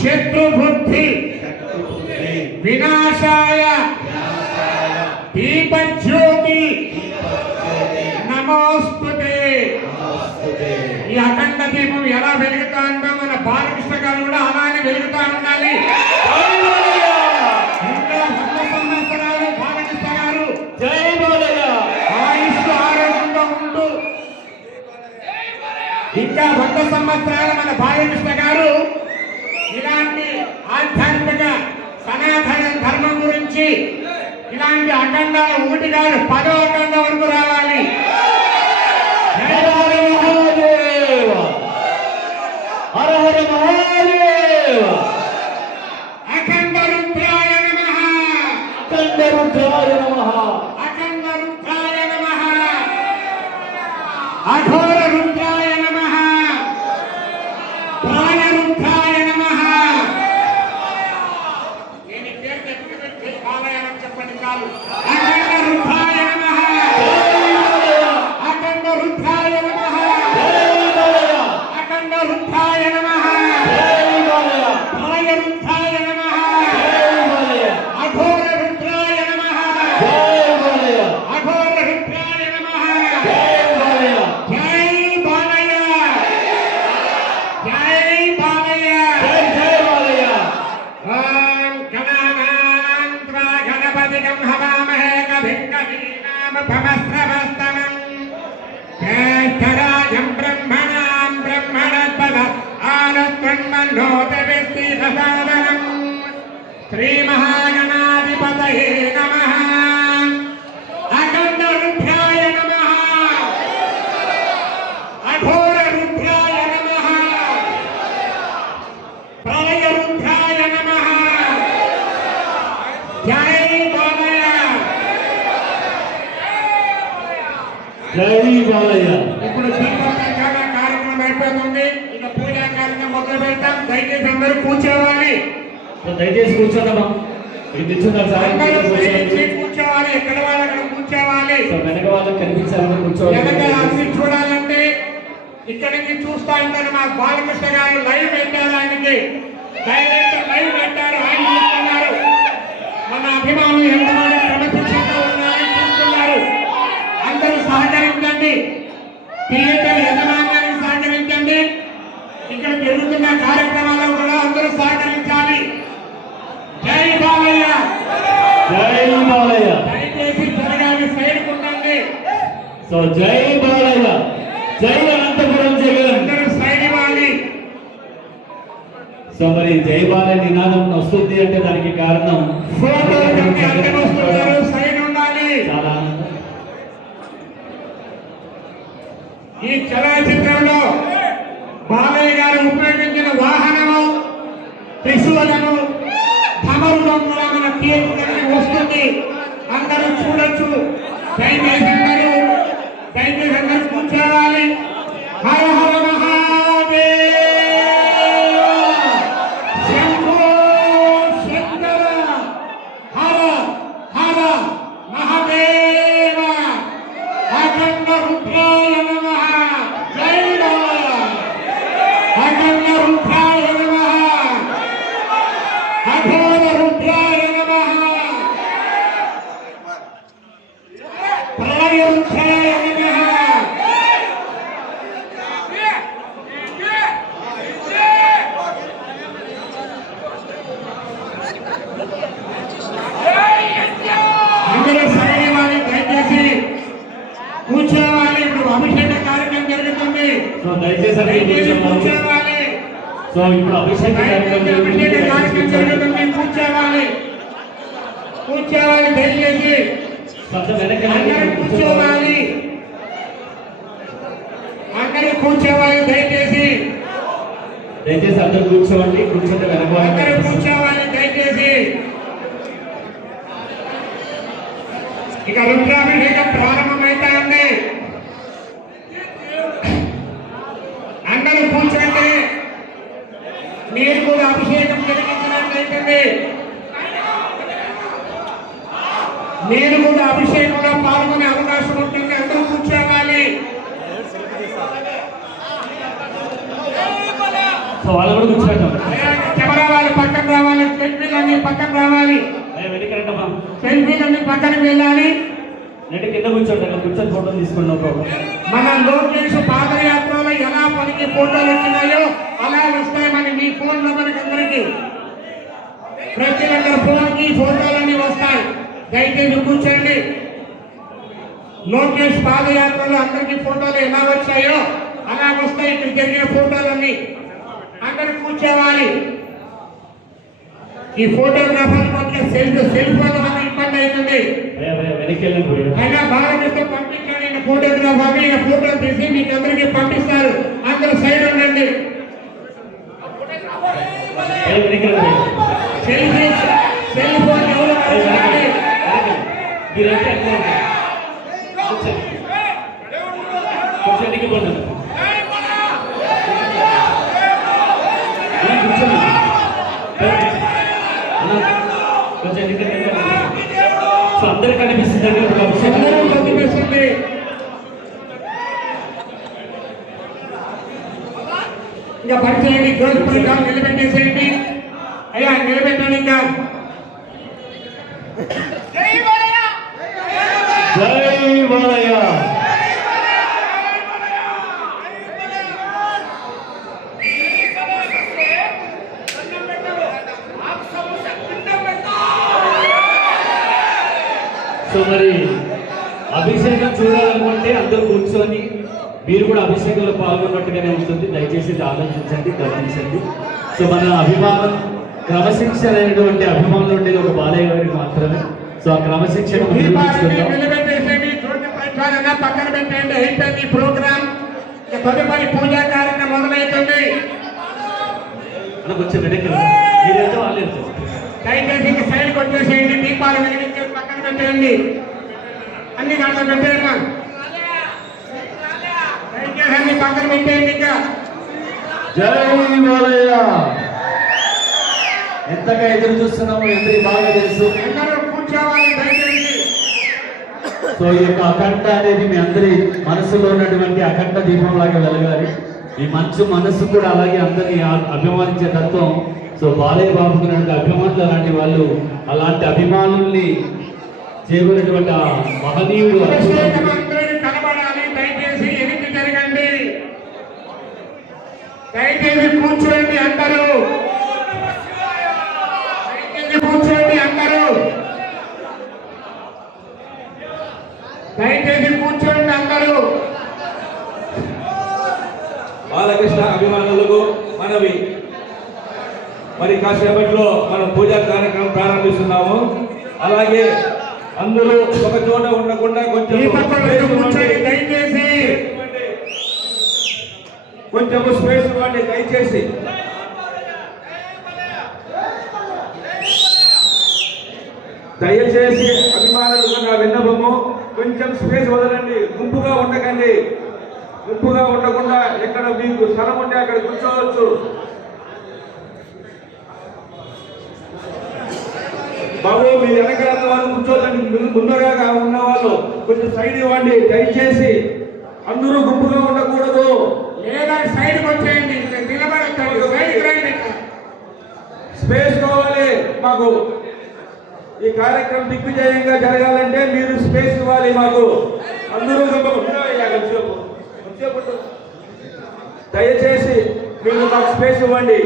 శత్రుబుద్ధి వినాశాయ, దీపజ్యోతి నమోస్తుతే. ఈ అఖండ దీపం ఎలా వెలుగుతా ఉందో మన బాలకృష్ణ గారు కూడా అలానే వెలుగుతా ఉండాలి. ఇంకా 100 సంవత్సరాలు బాలకృష్ణ గారు జై బాలయ్య ఆయుష్ ఆరోగ్యంగా ఉంటూ ఇంకా 100 సంవత్సరాలు మన బాలకృష్ణ గారు ఇలాంటి ఆధ్యాత్మిక సనాతన ధర్మం గురించి ఇలాంటి అఖండాలు ఒకటి కాదు 10వ అఖండ వరకు రావాలి. హర హర మహాదేవ, హర హర మహాదేవ. అఖండ రుద్రాయ నమః, అఖండ రుద్రాయ నమః, అఖండ రుద్రాయ నమః, అఘోర రుద్రాయ నమః, ప్రాయ రుద్రాయ నమః. నేను ఈ పేరు చెప్పుకుంటే బాలయాలని చెప్పండి చాలు. అఖండ రుద్రాయ నమః, అఖండ రుద్రాయ నమః, అఖండ రుద్రాయ నమః, ప్రాయ రుద్రాయ నమః, అఘోర రుద్రాయ నమః, అఘోర రుద్రాయ నమః. జై బాలయ్య, జై బాలయ్య. ఓం గణానాం త్వా గణపతిగం హవామహే కవిం కవీనాముపమస్రవస్తమం. జ్యేష్ఠరాజం బ్రహ్మణాం బ్రహ్మణస్పద ఆనస్త్వన్మన్నోతవిస్తిరసాదనం. శ్రీమహాగణాధిపతయే నమః. అఖండ రుద్రాయ నమః, అఘోర రుద్రాయ నమః, ప్రళయ రుద్రాయ నమః. జై బాలయ్య. జై బాలయ్య. ఇప్పుడు దీపోత్సవ కార్యక్రమం అయిపోతుంది. ఇక పూజా కార్యక్రమం మొదలు పెడతాం. దయచేసి అందరూ కూర్చోవాలి. దయచేసి కూర్చోండమ్మా. ఇది నిల్చున్నారు సార్, అందరూ దయచేసి కూర్చోవాలి. ఎక్కడ వాళ్ళు అక్కడ కూర్చోవాలి. వెనక వాళ్ళకి కనిపించాలని కూర్చోవాలి. వెనక అన్ని చూడాలంటే ఇక్కడి నుంచి చూస్తా ఉంటారు. మా బాలకృష్ణ గారు లైవ్ పెట్టారు, ఆయనకి డైరెక్ట్ లైవ్ పెట్టారు, ఆయన చూస్తున్నారు. మన అభిమానులు ఎంతమంది క్రమశిక్షణగా ఉన్నారని చూస్తున్నారు. అందరూ సహకరించండి. థియేటర్ యజమానానికి సహకరించండి. ఇక్కడ జరుగుతున్న కార్యక్రమాల్లో కూడా అందరూ సహకరించాలి. జై బాలయ్య. జై బాలయ్య. దయచేసి జరగాలి, సైడ్ ఉండండి. సో జై బాలయ్య, జై అనంతపురం జగన్. అందరూ సైడ్ ఇవ్వాలి. సో మరి జై బాలయ్య నినాదం వస్తుంది అంటే దానికి కారణం ఫోటో అడ్డం వస్తున్నారు, సైడ్ ఉండాలి. చాలా ఆనందం. ఈ చలనచిత్రంలో బాలయ్య గారు ఉపయోగించిన వాహనము త్రిశూలను ధమరుడం కూడా మన థియేటర్కి వస్తుంది. అందరూ చూడొచ్చు. దయచేసి అందరూ కూర్చోవాలి. హర హర మహాదేవ, శంభో శంకర, హర హర మహాదేవ. అఖండ రుద్రాయ నమః. జై బాలయ్య. అఖండ రుద్రాయ నమః, అఘోర రుద్రాయ నమః, ప్రళయ రుద్రాయ నమః. అందరూ సరైన వాళ్ళు దయచేసి కూర్చోవాలి. ఇప్పుడు అభిషేక కార్యక్రమం జరుగుతుంది. సో దయచేసి అందరూ దయచేసి కూర్చోవాలి. కూర్చోవాలి. సో ఇప్పుడు అభిషేక కార్యక్రమం అభిషేక కార్యక్రమం జరుగుతుంది. కూర్చోవాలి, కూర్చోవాలి. దయచేసి అందరూ కూర్చోవాలి. అందరూ కూర్చోవాలి. దయచేసి అందరూ కూర్చోండి. కూర్చుంటే అందరూ వెనక కూర్చోవాలి. దయచేసి ఇక రుద్రాభిషేకం ప్రారంభమైతా ఉంది. అందరూ కూర్చోండి. మీరు కూడా అభిషేకం జరిగించినట్లయితుంది. నేను కూడా అభిషేకంలో పాల్గొనే అవకాశం ఉంటుంది. అందరూ కూర్చోవాలి. సో వాళ్ళు కూడా కూర్చోండి. కెమెరా వాళ్ళు పక్కన రావాలి. సెల్ఫీలన్నీ పక్కన రావాలి. వెనకరంటమ్మా. సెల్ఫీలన్నీ పక్కనకి వెళ్ళాలి. నెట్ కింద కూర్చోండి. అక్కడ కూర్చొని ఫోటో తీసుకున్నాం ప్రాబ్లం. మన లోకేష్ పాదయాత్రలో ఎలా మనకి ఫోటోలు వచ్చినాయో అలా వస్తాయి మన మీ ఫోన్లో మనకి అందరికి. ప్రతి ఒక్కరి ఫోన్కి ఫోటోలన్నీ వస్తాయి. దయచేసి కూర్చోండి. లోకేష్ పాదయాత్రలో అందరికి ఫోటోలు ఎలా వచ్చాయో అలా వస్తాయి ఇక్కడ జరిగిన ఫోటోలన్నీ. అందరూ కూర్చోవాలి. ఈ ఫోటోగ్రాఫర్ పట్ల సెల్ ఫోన్ వల్ల ఇబ్బంది అవుతుంది. వెనక్కి వెళ్ళిపోయాడు. అయినా బాలకృష్ణ పంపించాడు ఈయన ఫోటోగ్రాఫర్, ఈయన ఫోటో తీసి మీకు అందరికీ పంపిస్తారు. అందరూ సైడ్ ఉండండి. సెల్ ఫోన్ ఎవరు వాడుతున్నారండి? మీరంటే ఎట్లా ఉంటారు? కొంచెం వెనక్కి పోండి. కూర్చోండి. కొంచెం వెనక్కి రండి. సో అందరికి కనిపిస్తుందండి ఒక అభిషేకం. అందరూ కనిపిస్తుంది. ఇంకా పరిచయండి, గోల్పల్లిగా నిలబెట్టేసేయండి. అయ్యా నిలబెట్టండి. ఇంకా జై బాలయ్య. సో మరి అభిషేకం చూడాలనుకుంటే అందరూ కూర్చొని మీరు కూడా అభిషేకంలో పాల్గొన్నట్టుగానే ఉంటుంది. దయచేసి ఇది ఆలోచించండి, గమనించండి. సో మన అభిమానం క్రమశిక్షణ అయినటువంటి అభిమానులు ఉండేది ఒక బాలయ్య గారికి మాత్రమే. సో ఆ క్రమశిక్షణ నిలబెట్టేసేయండి. చూడండి, ప్రచారంగా పక్కన పెట్టండి. అయిపోయింది ప్రోగ్రామ్. తదుపరి పూజా కార్యక్రమం మొదలవుతుంది. కొంచెం వెనక్కి మీరెంతో వాళ్ళు దయచేసి సైడ్కి వచ్చేసేయండి. దీపాలు వెలిగించేసి పక్కన పెట్టేయండి. అన్ని దాంట్లో పెట్టేయమ్మా. దయచేసి అన్ని పక్కన పెట్టేయండి. ఇంకా జై బాలయ్య. ఎంతగా ఎదురు చూస్తున్నాము ఎంతకి బాగా తెలుసు. అందరూ కూర్చోవాలి దయచేసి. సో ఈ యొక్క అఖండ అనేది మీ అందరి మనసులో ఉన్నటువంటి అఖండ దీపం లాగా వెలగాలి. ఈ మంచు మనసు కూడా అలాగే అందరినీ అభిమానించే తత్వం. సో బాలయ్య బాబుకి అభిమానులు అలాంటి వాళ్ళు, అలాంటి అభిమానుల్ని చేకూరినటువంటి ఆ మహనీయుడు. కనబడాలి. దయచేసి ఎనికి జరగండి. దయచేసి కూర్చోండి అందరూ. దయచేసి కూర్చోండి అందరూ. దయచేసి కూర్చోండి అందరూ. బాలకృష్ణ అభిమానులకు మనవి. మరి కాసేపట్లో మనం పూజా కార్యక్రమం ప్రారంభిస్తున్నాము. అలాగే అందరూ ఒక చోట ఉండకుండా కొంచెం దయచేసి కొంచెం స్పేస్ ఇవ్వండి దయచేసి. దయచేసి అభిమానులకు నా విన్నపము, కొంచెం స్పేస్ వదలండి. గుంపుగా ఉండకండి. గుంపుగా ఉండకుండా ఎక్కడ మీకు స్థలం ఉంటే అక్కడ కూర్చోవచ్చు. బాబు మీ వెనకాల వాళ్ళు కూర్చోదండి. ముందరగా ఉన్న వాళ్ళు కొంచెం సైడ్ ఇవ్వండి దయచేసి. అందరూ గుంపుగా ఉండకూడదు. లేదా సైడ్కి వచ్చేయండి. నిలబడతాడు. సైడ్కి రండి. స్పేస్ కావాలి మాకు. ఈ కార్యక్రమం దిగ్విజయంగా జరగాలంటే మీరు స్పేస్ ఇవ్వాలి మాకు. అందరూ దయచేసి మీరు మాకు స్పేస్ ఇవ్వండి.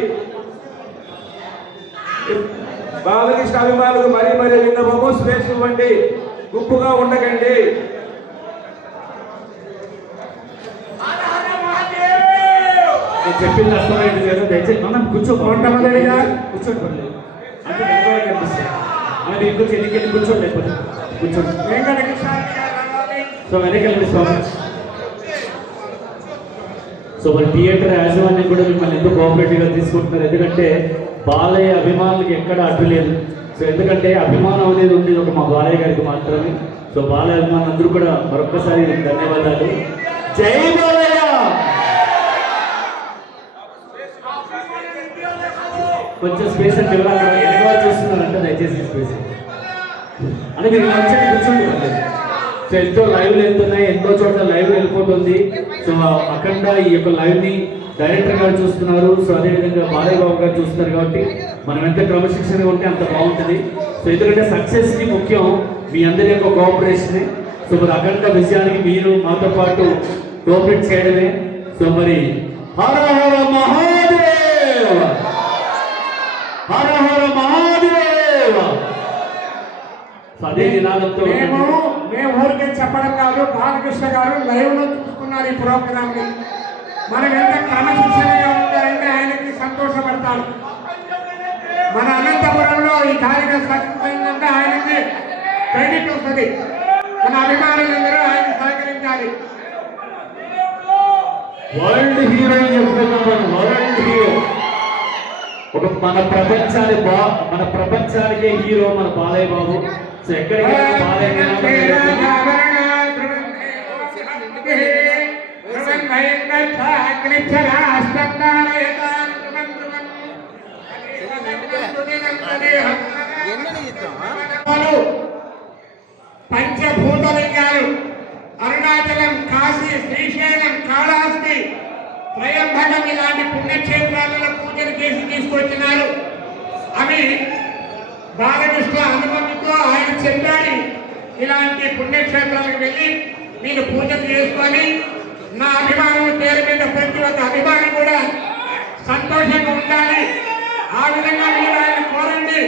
బాలకృష్ణ అభిమానులకు మరీ మరీ విన్నపము, స్పేస్ ఇవ్వండి. గుంపుగా ఉండకండి. చెప్పింది అర్థమైంది లేదు. దయచేసి మనం కూర్చోండి. కూర్చోండి. అంటే కనిపిస్తుంది. అలాగే ఇంకొంచెం ఎన్నికెళ్ళి కూర్చోండి. లేకపోతే కూర్చోండి. సో వెనకెళ్ళండి స్వామి. సో మరి థియేటర్ యాజమాన్యం కూడా మిమ్మల్ని ఎంతో కోఆపరేటివ్గా తీసుకుంటున్నారు. ఎందుకంటే బాలయ్య అభిమానులకి ఎక్కడ అడ్డు లేదు. సో ఎందుకంటే అభిమానం అనేది ఉండేది ఒక మా బాలయ్య గారికి మాత్రమే. సో బాలయ్య అభిమానులు అందరూ కూడా మరొక్కసారి ధన్యవాదాలు. జై బాలయ్య. కొంచెం స్పేస్ అంటే ఎవరు అక్కడ ఎన్నికలు చూస్తున్నారంటే దయచేసి స్పేస్ అంటే మీరు మంచిగా కూర్చోండి. సో ఎంతో లైవ్లు వెళ్తున్నాయి, ఎంతో చోట్ల లైవ్ వెళ్ళిపోతుంది. సో అఖండ ఈ యొక్క లైవ్ని డైరెక్టర్ గారు చూస్తున్నారు. సో అదేవిధంగా బాలయ్య బాబు గారు చూస్తున్నారు. కాబట్టి మనం ఎంత క్రమశిక్షణగా ఉంటే అంత బాగుంటుంది. సో ఎందుకంటే సక్సెస్కి ముఖ్యం మీ అందరి యొక్క కోఆపరేషనే. సో మరి అఖండ విజయానికి మీరు మాతో పాటు కోఆపరేట్ చేయడమే. సో మరి హర హర మహాదేవ, హర హర మహాదేవ. అదే నినాదంతో మేము ఊరికే చెప్పడం కాదు, బాలకృష్ణ గారు లైవ్ లో చూసుకున్నారు ఈ ప్రోగ్రామ్ ని. మనం ఎంత క్రమశిక్షణగా ఉంటారంటే ఆయనకి సంతోషపడతారు. మన అనంతపురంలో ఈ కార్యక్రమం సక్సెస్ అయిందంటే ఆయనకి క్రెడిట్ వస్తుంది. మన అభిమానులందరూ ఆయన సహకరించాలి. వరల్డ్ హీరో అని చెప్తున్నాం. వరల్డ్ హీరో ఒక మన ప్రపంచానికే హీరో మన బాలయ్య బాబు. సో ఎక్కడికి పంచభూతలింగాలు అరుణాచలం, కాశీ, శ్రీశైలం, కాళహస్తి, త్రయంబకం ఇలాంటి పుణ్యక్షేత్రాలలో పూజలు చేసి తీసుకొచ్చినారు. అవి బాలకృష్ణ అనుమతితో ఆయన చెప్పాడు. ఇలాంటి పుణ్యక్షేత్రాలకు వెళ్ళి మీరు పూజలు చేసుకొని నా అభిమానం పేరు మీద ప్రతి ఒక్క అభిమానం కూడా సంతోషంగా ఉండాలి. ఆ విధంగా మీరు ఆయన కోరండి.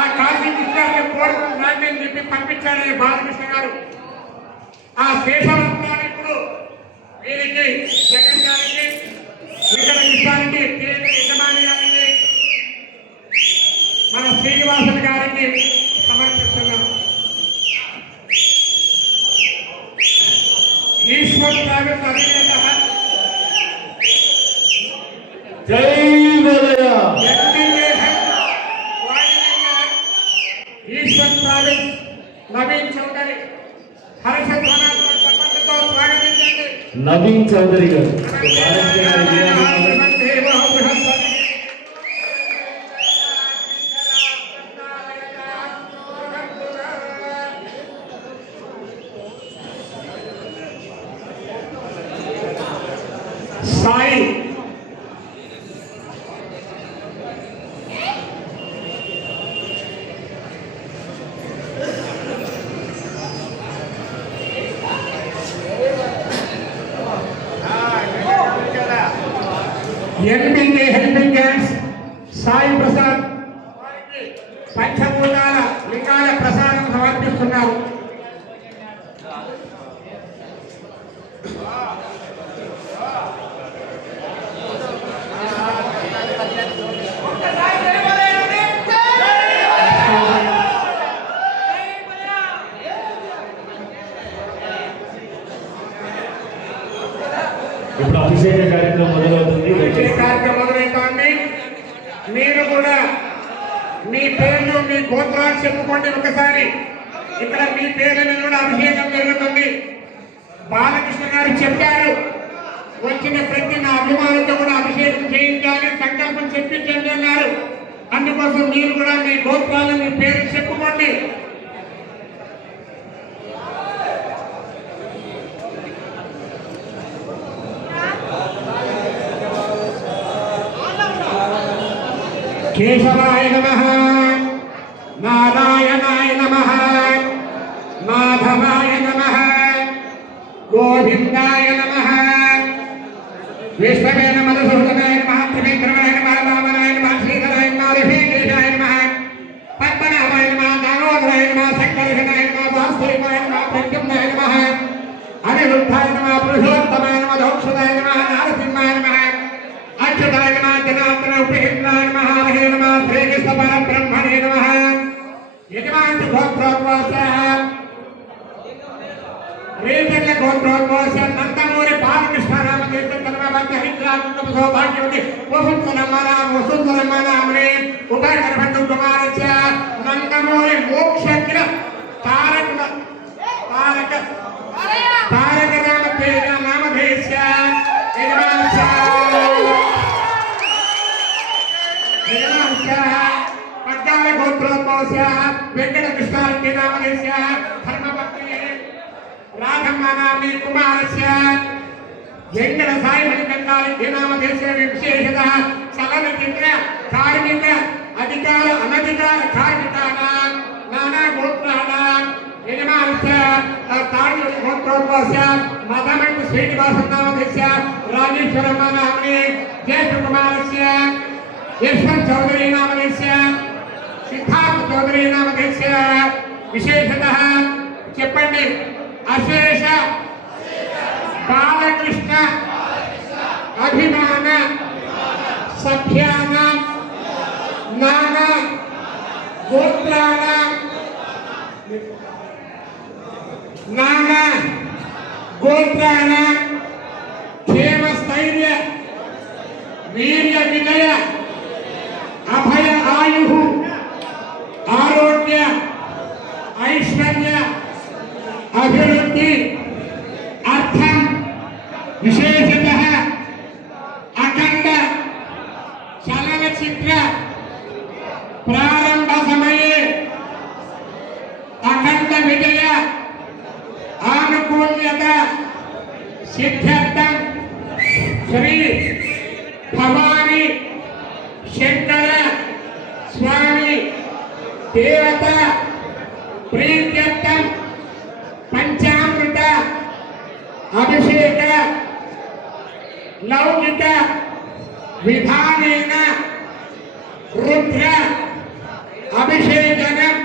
ఆ కాశీ విశ్వాన్ని కోరుకుంటున్నాను అని చెప్పి పంపించాడని బాలకృష్ణ గారు. ఆ శేషవస్త్రాలు ఇప్పుడు వీరికి జగన్ గారికి, ఇక్కడ విశ్వానికి, యజమాని గారికి, మన శ్రీనివాసులు గారికి సమర్పిస్తున్నాం. ఈశ్వర్ ట్రావెల్స్ అధినేత జై బాలయ్య. ఈశ్వర్ ట్రావెల్స్ నవీన్ చౌదరి హర్షధ్వానాలతో చప్పట్లతో స్వాగతించండి. నవీన్ చౌదరి గారు Sai MBK helping hands Sai Prasad పంచభూతాల లింగాల ప్రసాదం సమర్పిస్తున్నారు. ఇప్పుడు అభిషేక కార్యక్రమం మొదలవుతుంది. కార్యక్రమం మొదలవుతోంది. మీరు కూడా మీ పేర్లు, మీ గోత్రాలు చెప్పుకోండి. ఒకసారి ఇక్కడ మీ పేర్లను కూడా అభిషేకం జరుగుతుంది. బాలకృష్ణ గారు చెప్పారు, వచ్చిన ప్రతి నా అభిమానులతో కూడా అభిషేకం చేయించాలి, సంకల్పం చెప్పించండి అన్నారు. అందుకోసం మీరు కూడా మీ గోత్రాలు, మీ పేరు చెప్పుకోండి. కేశవాయ నమః, నారాయణాయ నమః, మాధవాయ నమః, గోవిందాయ నమః, విష్ణవే నమః, మధుసూదనాయ నమః, త్రివిక్రమాయ నమః, వామనాయ నమః, శ్రీధరాయ నమః, ఋషికేశాయ నమః, పద్మనాభాయ నమః, దామోదరాయ నమః, శంకరశనాయ నమః, వాసుదేవాయ నమః, ప్రద్యుమ్నాయ నమః, అనిరుద్ధాయ నమః, పురుషోత్తమాయ నమః, దోక్షదాయ నమః, నారసింహాయ నమః, అచ్యుతాయ నమః, జనార్దన ఉపేంద్రాయ నమః, హరే నమః, శ్రీకృష్ణ పరబ్రహ్మణే నమః. యజమాని గోత్రోద్వాస రేపల్ల గోత్రోద్వాస నందమూరి బాలకృష్ణ రామకృష్ణ సౌభాగ్యవతి వసుంధరమ్మ నామనే ఉభయగర్భండు కుమారస్య నందమూరి మోక్షగ్ర తారక నామధేయస్య పద్యాల గోత్రోద్భవస్య వెంకట కృష్ణారెడ్డి నామధేయస్య ధర్మపత్ని రాధమ్మ నామ్ని కుమారస్య వెంకట సాయి మణికంఠారెడ్డి నామధేయస్య విశేషత చలనచిత్ర కార్మిక అధికార అనధికార కార్మికానాం నానా గోత్రానాం యజమానస్య తాళి గోత్రోద్భవస్య మదమంటి శ్రీనివాస నామధేయస్య రాజేశ్వరమ్మ నామ్ని జ్యేష్ఠ కుమారస్య యశ్వంత్ చౌదరి నామధేయస్య సిద్ధార్థ చౌదరి నామధేయస్య విశేషత చెప్పండి. అశేష బాలకృష్ణ అభిమాన సభ్యానాం నామ గోత్రాణ నామ గోత్రాణ క్షేమ స్థైర్య వీర్య విజయ అభయ ఆయు ఆరోగ్య ఐశ్వర్య అభివృద్ధి అర్థం విశేషతః అఖండ చలనచిత్ర ప్రారంభ సమయే అఖండ విజయ ఆనుకూల్యత సిద్ధ్యర్థం శ్రీ భవాని శంకర స్వామి దేవత ప్రీత్యర్థం పంచామృత అభిషేక లౌకిక విధానేన రుద్ర అభిషేకనం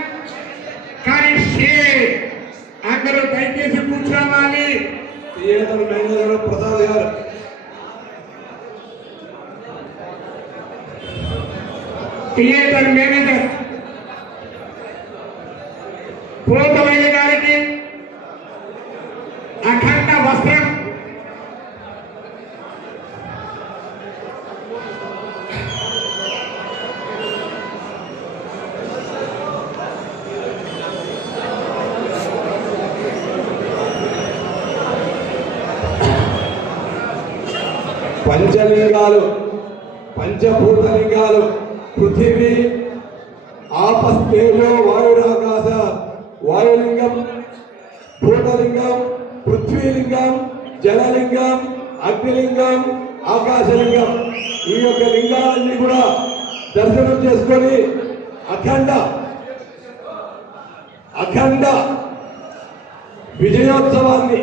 కరిష్యే. అందరూ దయచేసి కూర్చోవాలి. థియేటర్ మేనేజర్ ప్రసాద్ గారు. థియేటర్ మేనేజర్ పోతవయ్య గారికి అఖండ వస్త్రం పంచలింగాలు పంచభూతలింగాలు పృథివీ ఆపస్తేజో వాయురాకాశ వాయులింగం భూతలింగం పృథ్వీలింగం జలలింగం అగ్నిలింగం ఆకాశలింగం ఈ యొక్క లింగాలన్నీ కూడా దర్శనం చేసుకొని అఖండ అఖండ విజయోత్సవాన్ని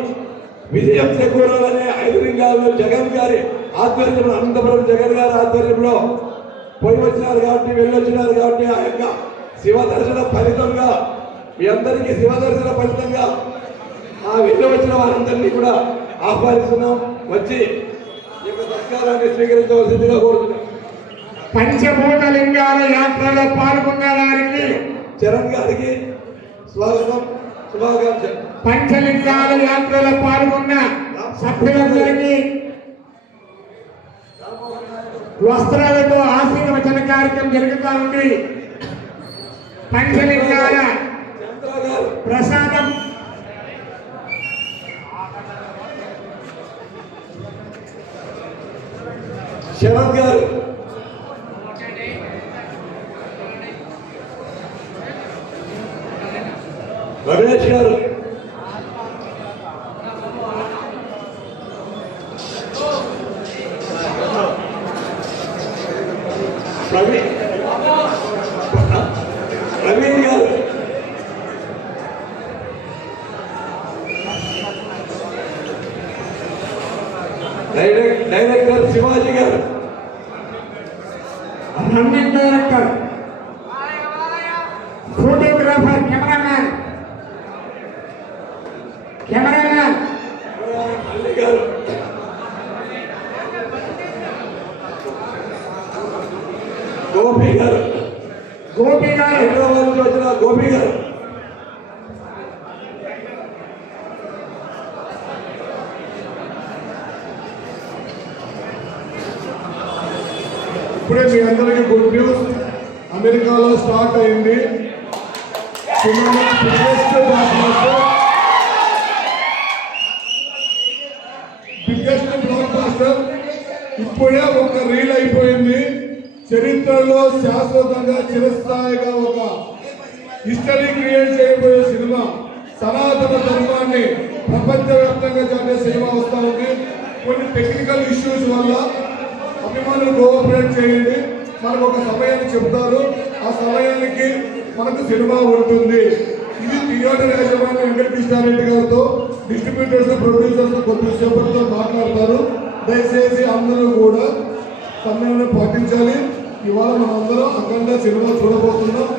విజయం చేకూరాలనే 5 లింగాల్లో జగన్ గారి ఆధ్వర్యంలో అనంతపురం జగన్ గారి ఆధ్వర్యంలో పోయి వచ్చినారు కాబట్టి వెళ్ళొచ్చినారు కాబట్టి ఆ యొక్క శివ దర్శన ఫలితంగా మీ అందరికీ శివ దర్శన ఫలితంగా ఆ వెళ్ళి వచ్చిన వారందరినీ కూడా ఆహ్వానిస్తున్నాం. వచ్చి ఈ యొక్క సత్కారాన్ని స్వీకరించవలసిందిగా కోరుతున్నాం. పంచభూత లింగాల యాత్రలో పాల్గొన్న వారికి చరణ్ గారికి స్వాగతం శుభాకాంక్షలు. పంచలింగాల యాత్రలో పాల్గొన్న సభ్యులందరికీ వస్త్రాలతో ఆశీర్వచన కార్యక్రమం జరుగుతూ ఉంది. పంచలింగాల ప్రసాదం శరత్ గారు రమేష్ గారు ప్రవీణ్ గారు డైరెక్టర్ శివాజీ గారు రన్నింగ్ డైరెక్టర్ ఫోటోగ్రాఫర్ కెమెరామ్యాన్ మల్లి గారు గోపి గారు హైదరాబాద్ నుంచి వచ్చిన గోపి గారు ఇప్పుడే మీ అందరికీ గుడ్ న్యూస్. అమెరికాలో స్టార్ట్ అయింది బిగ్గెస్ట్ బ్లాక్ బాస్టర్. ఇప్పుడే ఒక రీల్ అయిపోయింది. చరిత్రలో శాశ్వతంగా చిరస్థాయిగా ఒక హిస్టరీ క్రియేట్ చేయబోయే సినిమా. సనాతన ధర్మాన్ని ప్రపంచవ్యాప్తంగా చాటే సినిమా వస్తూ ఉంది. కొన్ని టెక్నికల్ ఇష్యూస్ వల్ల అభిమానులు కోఆపరేట్ చేయండి. మనకు ఒక సమయాన్ని చెప్తారు, ఆ సమయానికి మనకు సినిమా ఉంటుంది. ఇది థియేటర్ యాజమాన్యం వెంకటకృష్ణారెడ్డి గారితో డిస్ట్రిబ్యూటర్స్ ప్రొడ్యూసర్స్ కొద్దిసేపటితో మాట్లాడతారు. దయచేసి అందరూ కూడా సమయాన్ని పాటించాలి. ఇవాళ మనందరం అఖండ సినిమా చూడబోతున్నాం.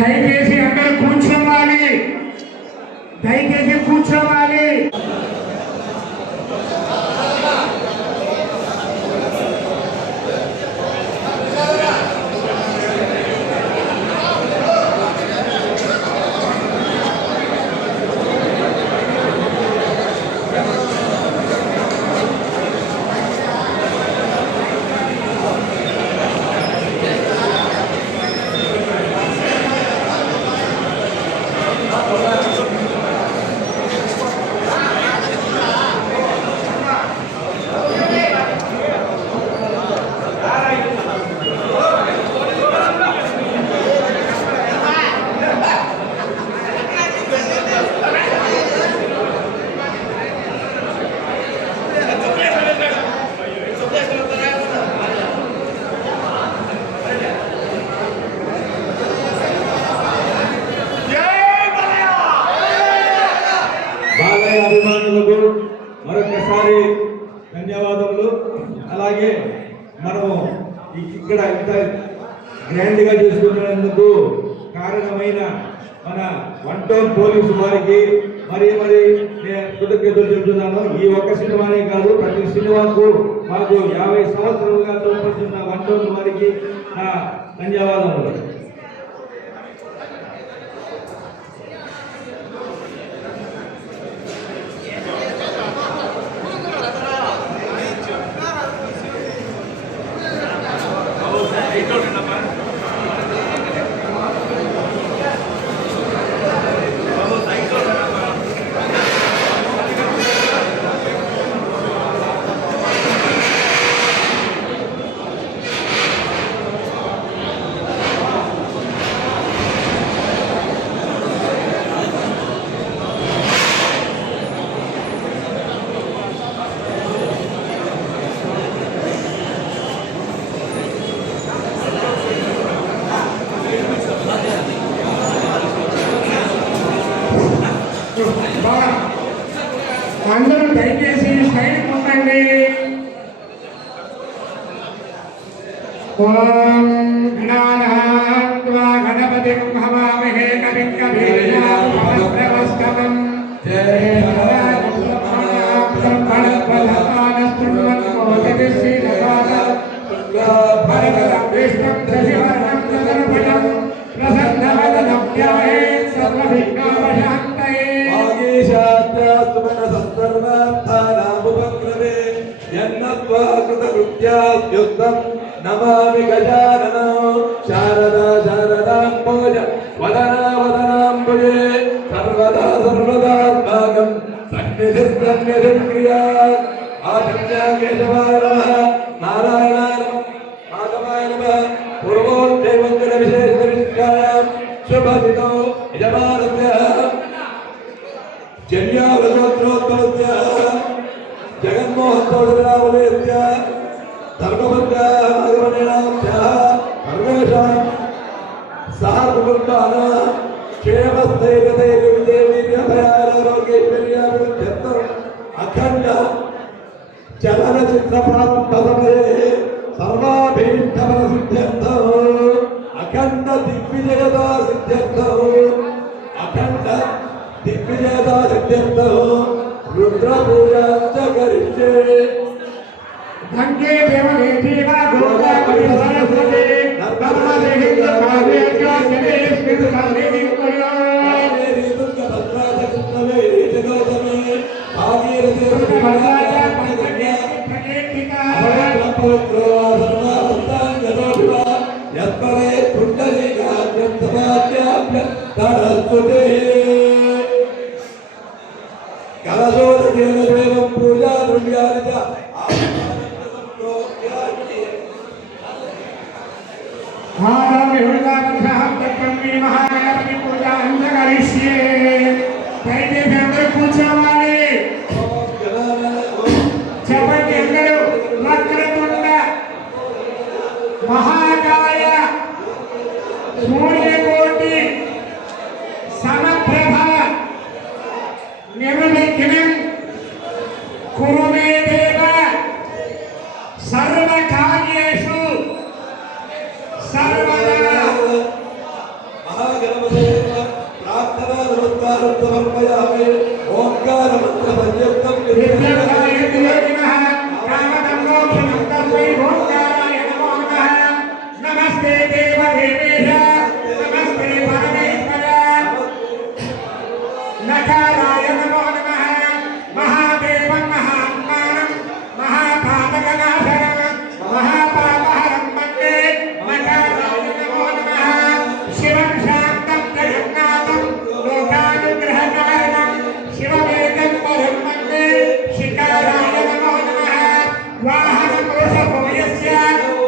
దయచేసి అందరూ కూర్చోవాలి, దయచేసి కూర్చోవాలి. బాలయ్య అభిమానులకు మరొకసారి ధన్యవాదములు. అలాగే మనము ఇక్కడ ఇంత గ్రాండ్ గా చేసుకున్నందుకు కారణమైన మన 1 టౌన్ పోలీసు వారికి మరి నేను కృతజ్ఞతలు చెబుతున్నాను. ఈ ఒక్క సినిమానే కాదు, ప్రతి సినిమాకు మాకు 50 సంవత్సరాలుగా తోడ్పడుతున్న 1 టౌన్ వారికి నా ధన్యవాదములు. అందరూ దయచేసి సైడ్ ఉండండి. ఓం గణానాత్వా గణపతిం హవామహే కవిం కవీనాముపమస్రవస్తమం నమామి గజాననం శారదా శారదాంబోజ వదనా వదనాంబుజే సర్వదా సర్వదాస్మాకం సన్నిధిర్క్రియాత్. ఆచార్య కేశవాయ నమః, నారాయణాయ నమః, మాధవాయ నమః. పూర్వోత్తైవంజన విశేష విష్కాయాం శుభమితో యజమానస్య జన్యావగోత్రోద్భవస్య జగన్మోహనోదరావదేస్య ధర్మపత్యాగమనేనాభ్యः సర్వేషాం సహ కుటుంబానాం క్షేమస్థైర్యధైర్యవిజయవీర్యభయారోగ్యైశ్వర్యాభివృద్ధ్యర్థం అఖండ చలనచిత్రప్రారంభసమయే సర్వాభీష్టఫలసిద్ధ్యర్థం అఖండ దిగ్విజయతా సిద్ధ్యర్థం అఖండ దిగ్విజయతా సిద్ధ్యర్థం రుద్రపూజాంచ కరిష్యే. ధన్యే దేవదేవా గోదా పరిసరసతే నర్మదేహి కావ్యేజ్ఞ జనేస్మిత్ కర్ణేని కుర్యా మేరీ దుర్గా భద్రాజ కృష్ణవే జగోదమే భాగీరథే భద్రాజ పంచగే ప్రకేతికా పవిత్రో సర్వస్తాంగనోభివ యత్పరే పుండరీకాభ్యం సమాఖ్యాభ్య తరస్తుతే కలశోదకేన దేవం పూజా ద్రవ్యాని చ ఆరామి హృదయాగ్రహం తత్వమి మహాగణపతి పూజా కరిష్యే. దయచేసి అందరూ కూర్చోవాలి. చెప్పండి అందరూ. వక్రతుండ మహాకాయ సూర్యకోటి సమప్రభ నిర్విఘ్నం కురు మే దేవ సర్వకార్యేషు సర్వదా. समर्पयामि ओंकार मंत्र पर्यंतं नमस्ते देव देवेश नमस्ते परमेश्वर नकाराय नमो नमः महादेवं महात्मानं महापातकनाशनं महापापहरं वन्दे नकाराय नमो नमः शिवं शान्तं जगन्नाथं लोकानुग्रहकारणं शिवमेकं परं वन्दे शिकाराय नमो नमः वाहनपुरुषभूयस्य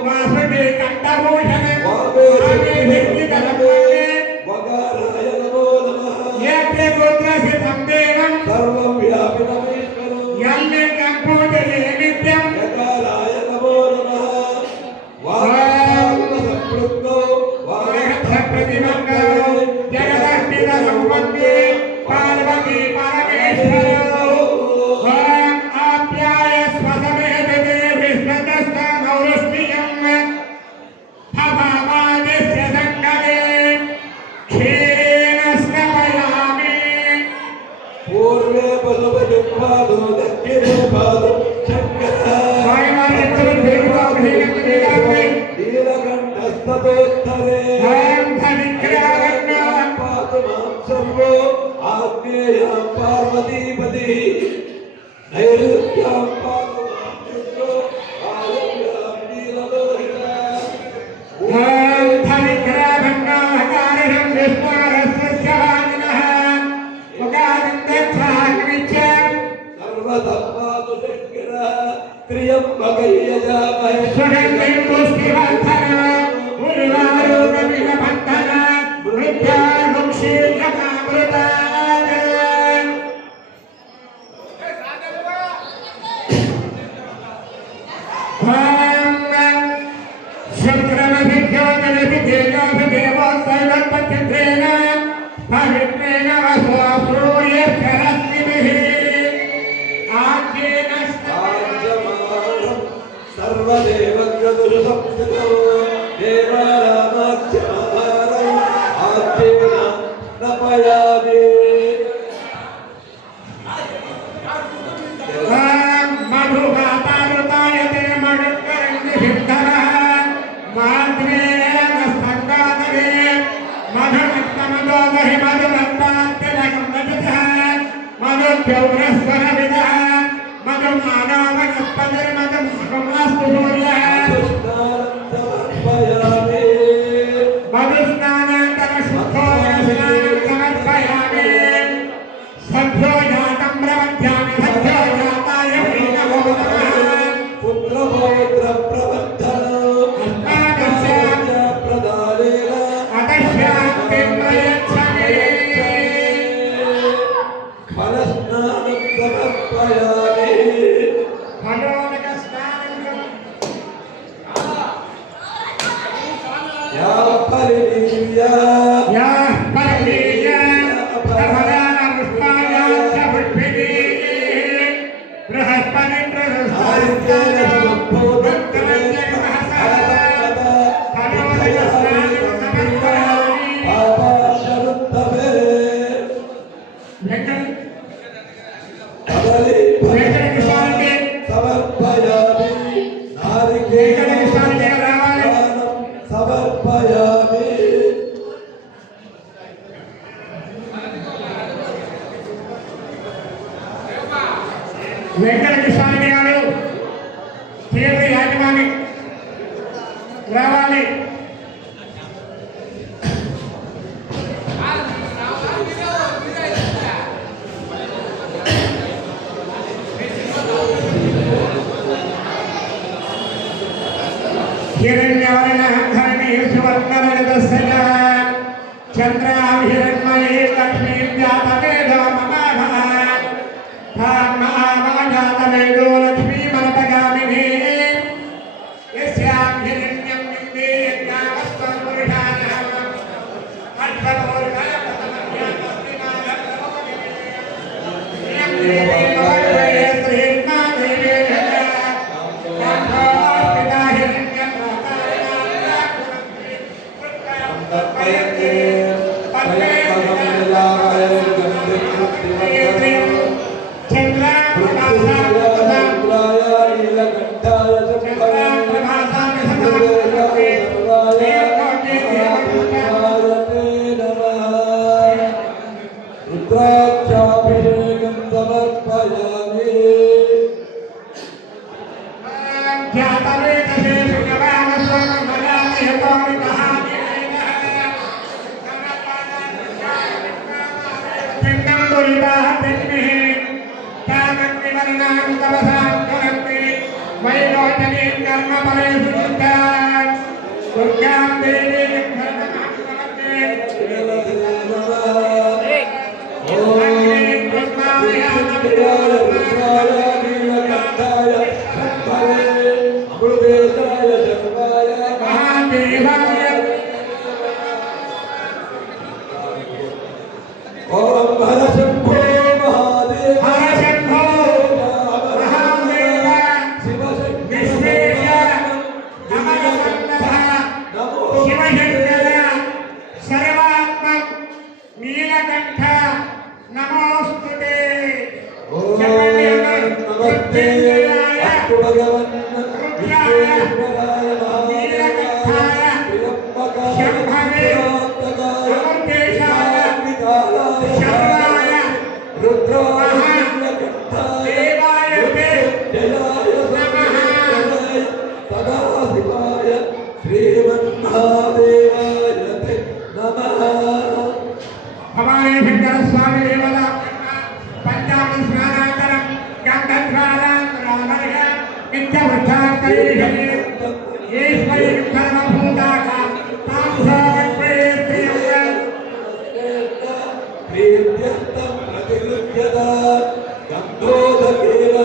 वासुदे कण्ठभूषणं वामे भित्तिकरं वन्दे वगाराय नमो नमः येते गोत्रस्य संदेनं सर्वव्यापिनमीश्वरो यल्ले कंपूजये नित्यं यकाराय नमो नमः वाक्संपृक्तो वाक्प्रतिमङ्गलो जगदस्मितं वन्दे पार्वती परमेश्वरो ॐ आप्याय स्वसमेतते विश्वतस्तमौरस्मियं भवामादिस्य सङ्गते क्षीरेण स्नपयामि पूर्वे पशुपतिपादो दक्षिणे पादो नीलकण्ठस्ततोत्तरे पातुमां सर्वो आग्नेयां पार्वतीपतिः नैऋत्यां पातुमां शुक्रो आयुर्यां नीललोहितः सर्वधर्मातु शङ्करः त्र्यम्बकयजामहे पवित्रेण वसो सूर्यरश्मिभिः आद्येन आजमानं सर्वदेवग्रदुषु संस्थितो देवानामाख्यमाहारम् आद्येन नपयामि मधुभातारुतायते मणुकरण्यसिद्धरः माद्रेण स्कन्दातरे मधुमत्तमदोदहि मधुमत्तात्यनकं वचसः मधुभ्यौरस्वरविदः मधुमानावनस्पतिर्मधुमास्तु सूर्यः समर्पयामि मधुस्नानान्तरशुद्धोदकस्नानं समर्पयामि सभ्यो जातं प्रवध्यामि सभ्यो जाताय वै नमो नमः पुत्रपौत्र प्रबन्धनम् प्रदानेन अतश्यान्तिं प्रयच्छामि फलस्नानं समर्पयामि फलोदकस्नानं या परिवीर्या याः परवीय प्रफलानपुष्पायाश्च पुष्पिणीः बृहस्पतिप्रदुष्टाय भक्तवत्यः फलोदकस्नानं समर्पयामि पापाशरुद्धवे वेङ्कटकृष्णाय समर्पयामि नारिकेलस्नानं समर्पयामि వెంకటకృష్ణారెడ్డి గారు థియేటర్ యాజమాని రావాలి. హిరణ్యవర్ణహరణి సువర్ణరజతస్య చంద్రాభిరణ్మయే లక్ష్మీం జాతవేదో మమాభవ जातवेदो लक्ष्मीमनपगामिनी यस्यां हिरण्यं विन्दे यज्ञावस्तं पुरुषाणः तर्पयते रुद्राक्षाभिषेकं समर्पयामि ओम हर शंभो महादेव हर शंभो महादेव शिव विश्वेश नमः नमो शिवशंकर सर्वात्मक नीलकंठ नमोस्तुते नमस्ते अस्तु भगवन् विश्वेश्वराय नीलकंठाय शंभवे अमृतेशाय शर्वाय रुद्राय देवाय नमः सदाशिवाय श्रीमन्महादेवाय नमः हमारे शंकर स्वामी देवता पंचांग स्नानान्तरं गंधद्वारान्तरामर्य नित्यवृद्धाकैः ईश्वरी सर्वभूताः प्रीत्यर्थं प्रतिगृह्यत गन्धोदकेव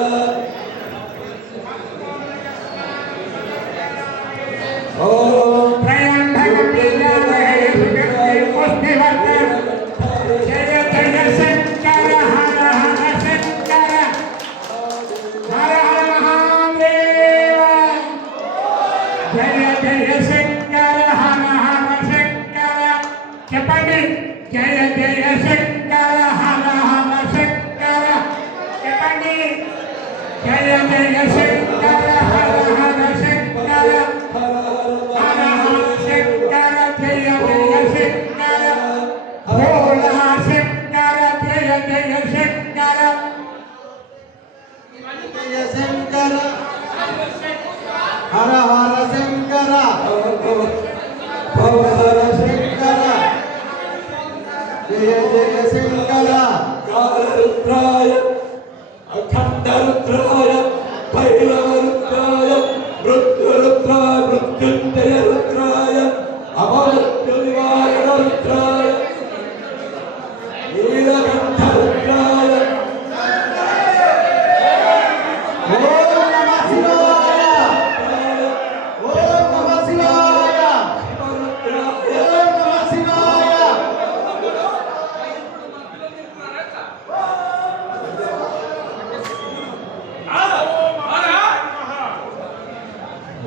ॐ त्र्यम्बकं यजामहे सुगन्धिं पुष्टिवर्धनं जय जय शंकर हर हर शंकर हर हर महादेव जय जय शंकर हर हर शंकर చెప్పండి जय जय शंकर हर हर शंकर చెప్పండి जय जय शंकर हर हर शंकर हर हर शंकर जय जय शंकर भोला शंकर जय जय शंकर जय शंकर हर हर शंकर भव हर शंकर जय जय शंकर कालरुद्राय अखंडरुद्राय भैरवरुद्राय मृत्युरुद्राय मृत्युंजय रुद्राय अमृत्युनिवारण रुद्राय नीलकंठरुद्राय ओम नमः शिवाय ओम नमः शिवाय ओम नमः शिवाय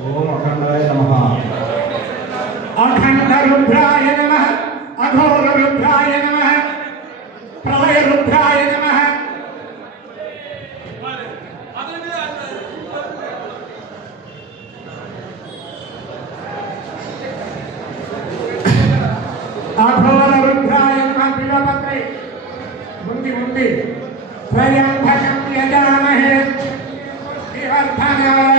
ओम अखंडाय नमः अखंडरुद्राय नमः अघोररुद्राय नमः प्रलयरुद्राय नमः अघोररुद्राय नमः बिलपत्रे मुंदी त्र्यम्बकं यजामहे शिवर्धनाय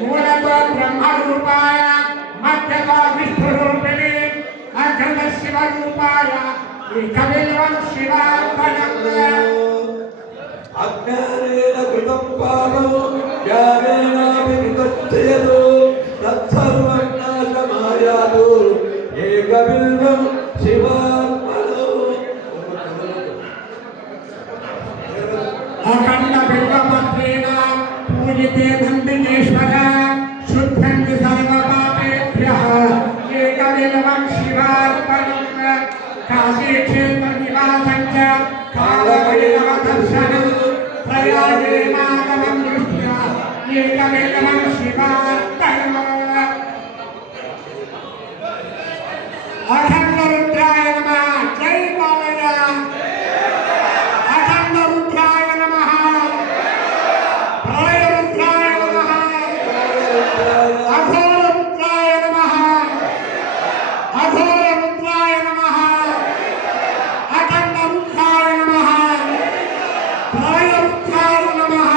मूलतो ब्रह्म रूपाय मध्यतो विष्णु रूपिणी अखंड शिव रूपाय ఇకమిలం శివార్పణం అజ్ఞానేన కృతం పాపం జ్ఞానేనాపి వితచ్ఛయదు తత్సర్వం నాశమాయాతు ఏకబిల్వం శివార్పణం. అఖండ బిల్వపత్రేణ పూజితే నందికేశ్వర శుద్ధం సర్వపాపేభ్యః ఏకబిల్వం శివార్పణం. కాశీక్షేత్ర నివాసం చ కాలభైరవ దర్శనం ప్రయాగే మాధవం దృష్ట్యా ఏకబిల్వం శివార్పణం. అఖండ రుద్రాయ నమః. జై బాలయ్య. అఖండ రుద్రాయ నమః. ప్రళయ రుద్రాయ నమః. అఘోర రుద్రాయ నమః. అఘోర రుద్రాయ నమః. అఖండ రుద్రాయ నమః. ప్రళయ రుద్రాయ నమః.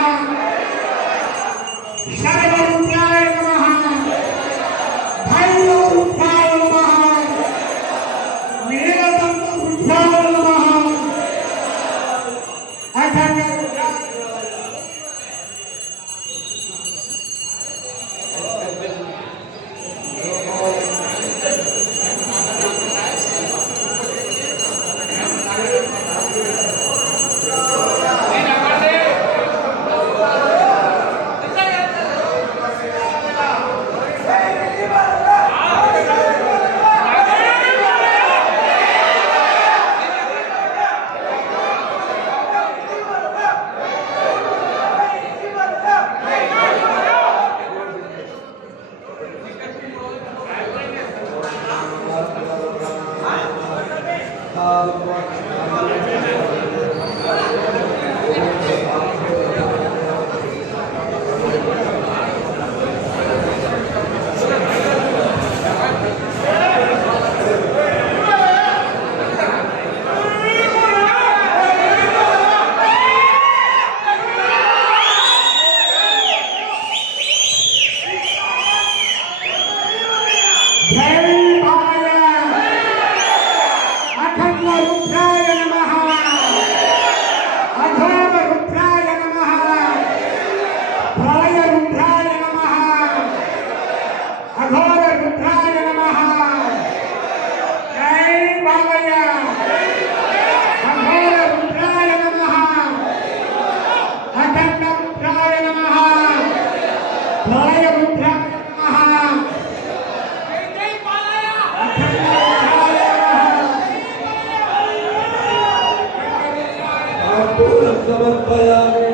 శరవ రుద్రాయ నమః. భైరవ రుద్రాయ నమః. నీలకంఠ రుద్రాయ నమః. అఖండ రుద్రాయ సమర్పయామి.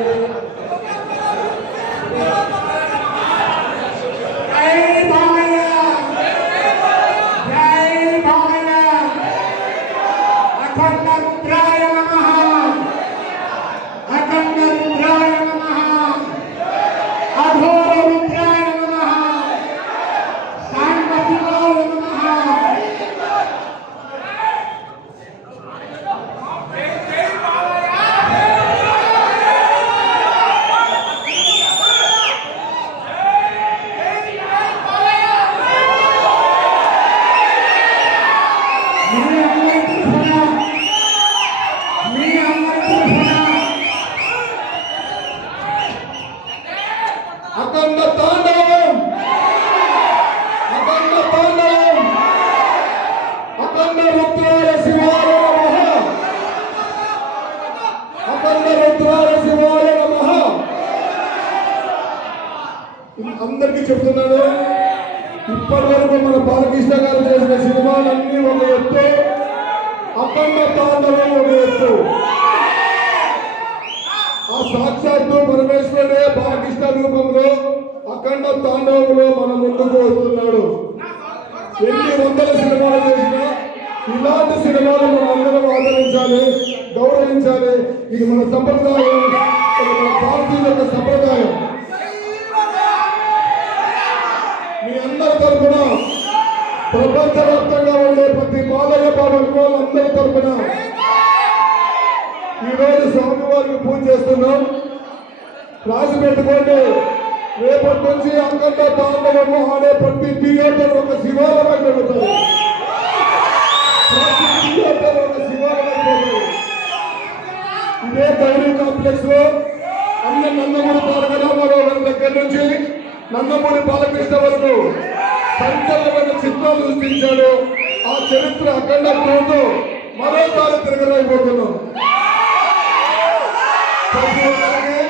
అఖండ తాండవం, అఖండ తాండవం, అఖండ రుద్రాయ శివాయ నమః, అఖండ రుద్రాయ శివాయ నమః. అందరికీ చెప్తున్నాను, ఇప్పటి వరకు మన బాలకృష్ణ గారు చేసిన సినిమాలన్నీ ఒక ఎత్తు, అఖండ తాండవం ఒక ఎత్తు. ఆ సాక్షాత్తు పరమేశ్వరుడే బాలకృష్ణ రూపంలో అఖండ తాండవంలో మన ముందుకు వస్తున్నాడు. ఎన్ని వందల సినిమాలు చేసినా ఇలాంటి సినిమాలు మనం అందరం ఆదరించాలి, గౌరవించాలి. ఇది మన సంప్రదాయం, మన భారతీయుల యొక్క సంప్రదాయం. మీ అందరి తరఫున, ప్రపంచవ్యాప్తంగా ఉండే ప్రతి బాలయ్య బాబు అభిమానులందరి తరఫున ఈరోజు స్వామివారికి పూజ చేస్తున్నాం. రాసి పెట్టుకోండి, రేపటి నుంచి అఖండ తాండవము ఆడే ప్రతి థియేటర్ ఒక శివాలయం ఉంటుంది. ప్రతి థియేటర్ ఒక శివాలయం నందమూరి బాలకృష్ణ వరకు సంచలనమైన చిత్రాలు సృష్టించాడు. ఆ చరిత్ర అఖండత్వంతో మరోసారి తిరగలేకపోతున్నాం. ప్రతి ఒక్కరికి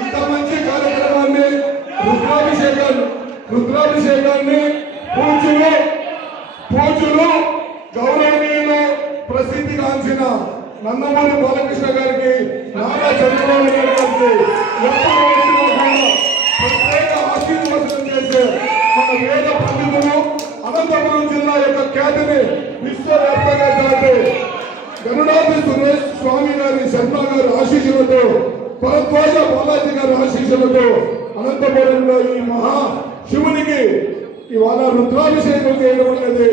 ఇంత మంచి కార్యక్రమాన్ని రుద్రాభిషేకాన్ని పూజలు గౌరవనీయులు ప్రసిద్ధిగాంచిన నందమూరి బాలకృష్ణ గారికి, నారా చంద్రబాబు నాయుడు గారికి ఎప్పుడు వచ్చినా కూడా ప్రత్యేక ఆశీర్వచనం చేసే మన వేద పండితులు అనంతపురం జిల్లా యొక్క ఖ్యాతిని విశ్వవ్యాప్తంగా చాటే గరుడాది సురేష్ స్వామి గారి శర్మ గారి ఆశీస్సులతో, భరద్వాజ బాలాజీ గారి ఆశీస్సులతో అనంతపురంలో ఈ మహా శివునికి ఇవాళ రుద్రాభిషేకం చేయడం అనేది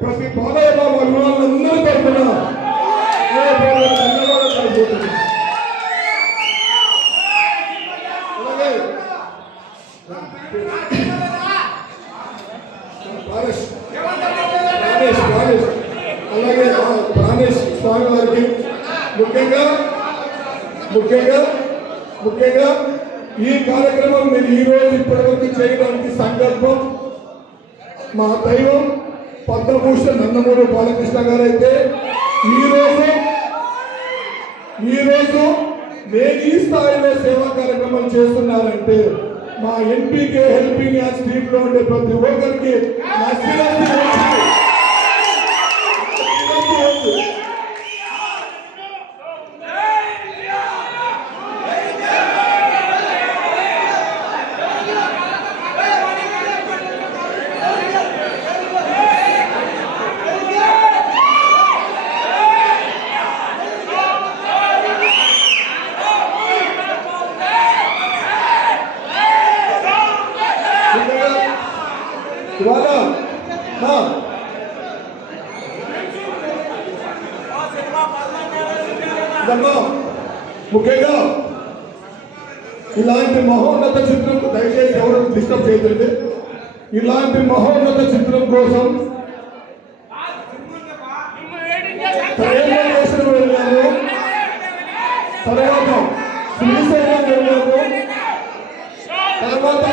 ప్రతి బాలయ్య బాబు అభిమానులందరి తరఫున ధన్యవాదాలు తెలుపుతున్నాను. అలాగే ప్రాణేష్ స్వామి వారికి ముఖ్యంగా ఈ కార్యక్రమం మీరు ఈ రోజు ఇప్పటివరకు చేయడానికి సంకల్పం మా దైవం పద్మభూషణ్ నందమూరి బాలకృష్ణ గారు అయితే ఈరోజు నేను ఈ స్థాయిలో సేవా కార్యక్రమం చేస్తున్నారంటే మా ఎన్పీకే హెల్పింగ్ హ్యాండ్స్ టీమ్ లో ఉండే ప్రతి ఒక్కరికి నా శిరస్సు ముఖ్యంగా ఇలాంటి మహోన్నత చిత్రం దయచేసి ఎవరు డిస్టర్బ్ చేయదండి. ఇలాంటి మహోన్నత చిత్రం కోసం ప్రయోగం వెళ్ళాము, తర్వాత శ్రీశైలం వెళ్ళాము, తర్వాత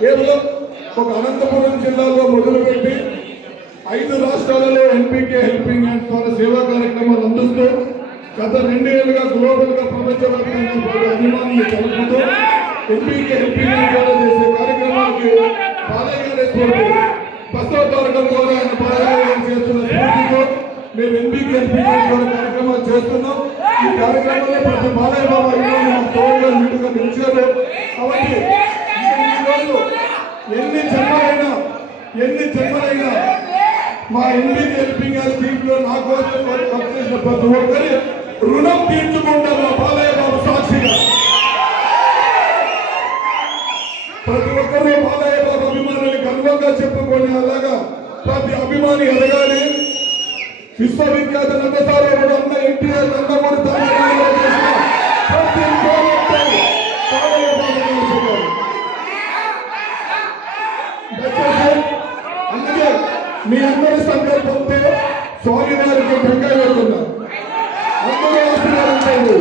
కేవలం ఒక అనంతపురం జిల్లాలో మొదలుపెట్టి 5 రాష్ట్రాలలో ఎన్పీకే హెల్పింగ్ హ్యాండ్స్ ద్వారా సేవా కార్యక్రమాలు అందిస్తూ గత 2 ఏళ్లుగా గ్లోబల్ గా ప్రపంచవ్యాప్తంగా అభిమానులు కలుపుతూ ఎన్పీకే హెల్పింగ్ హ్యాండ్ ద్వారా చేసే కార్యక్రమానికి పాదయాత్ర బస్సు తారకం ద్వారా ఆయన పాదయాత్ర చేస్తున్న స్ఫూర్తితో మేము ఎన్పీకే హెల్పింగ్ హ్యాండ్ ద్వారా కార్యక్రమాలు చేస్తున్నాం. ఈ కార్యక్రమంలో ప్రతి బాలయ్య బాబు అభిమానులు తోడుగా నీటుగా నిలిచారు. కాబట్టి ఎన్ని జన్మలైనా మా ఎన్పీకే హెల్పింగ్ హ్యాండ్స్ టీమ్ లో నా కోసం చేసిన ప్రతి ఒక్కరి రుణం తీర్చుకుంటాం. మా బాలయ్య బాబు సాక్షిగా ప్రతి ఒక్కరూ బాలయ్య బాబు అభిమానులు గర్వంగా చెప్పుకొని అలాగా ప్రతి అభిమాని ఎదగాలి. విశ్వవిఖ్యాత నందసారావు అన్న ఎన్టీఆర్ నందమూరి ప్రతి బాలయ్య బాబు అందుకే మీ అందరి సంకల్పంతో స్వామి వారికి టెంకాయ పెడుతున్నారు. అందరూ ఆశీర్వాదించండి.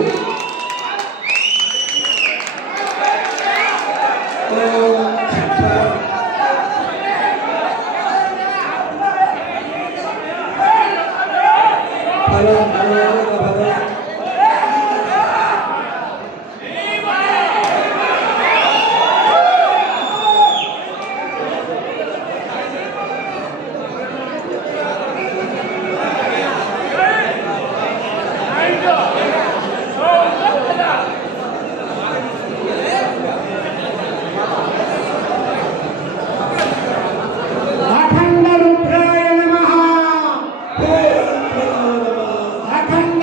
అఖండ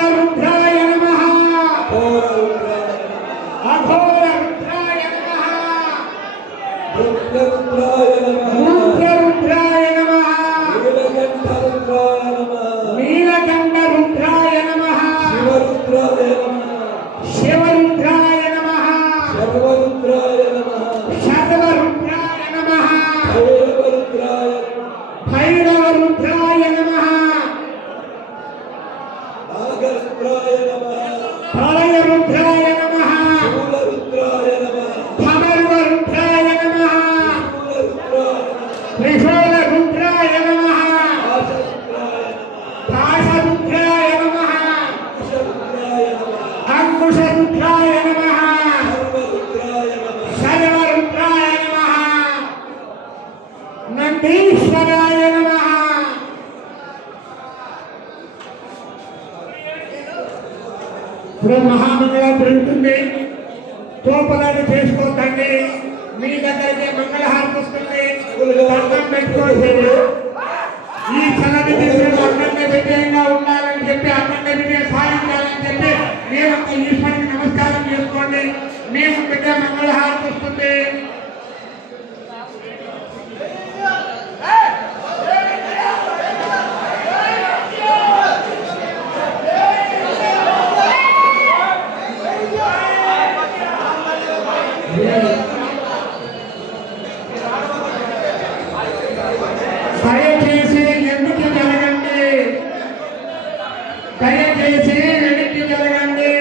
ఇప్పుడు మహామంగళం జరుగుతుంది. తోపులను చేసుకోకండి. మీ దగ్గరికి మంగళహారతి వస్తుంది. దండం పెట్టుకోండి. ఈ చలని దిశలో అఖండ విజయంగా ఉండాలని చెప్పి, అఖండ విజయం సాధించాలని చెప్పి మీరంతా ఈశ్వరునికి నమస్కారం చేసుకోండి. మేము బిడ్డ మంగళహారతి వస్తుంది. దయచేసి ఎందుకు జరగండి, దయచేసి వెనక్కి జరగండి.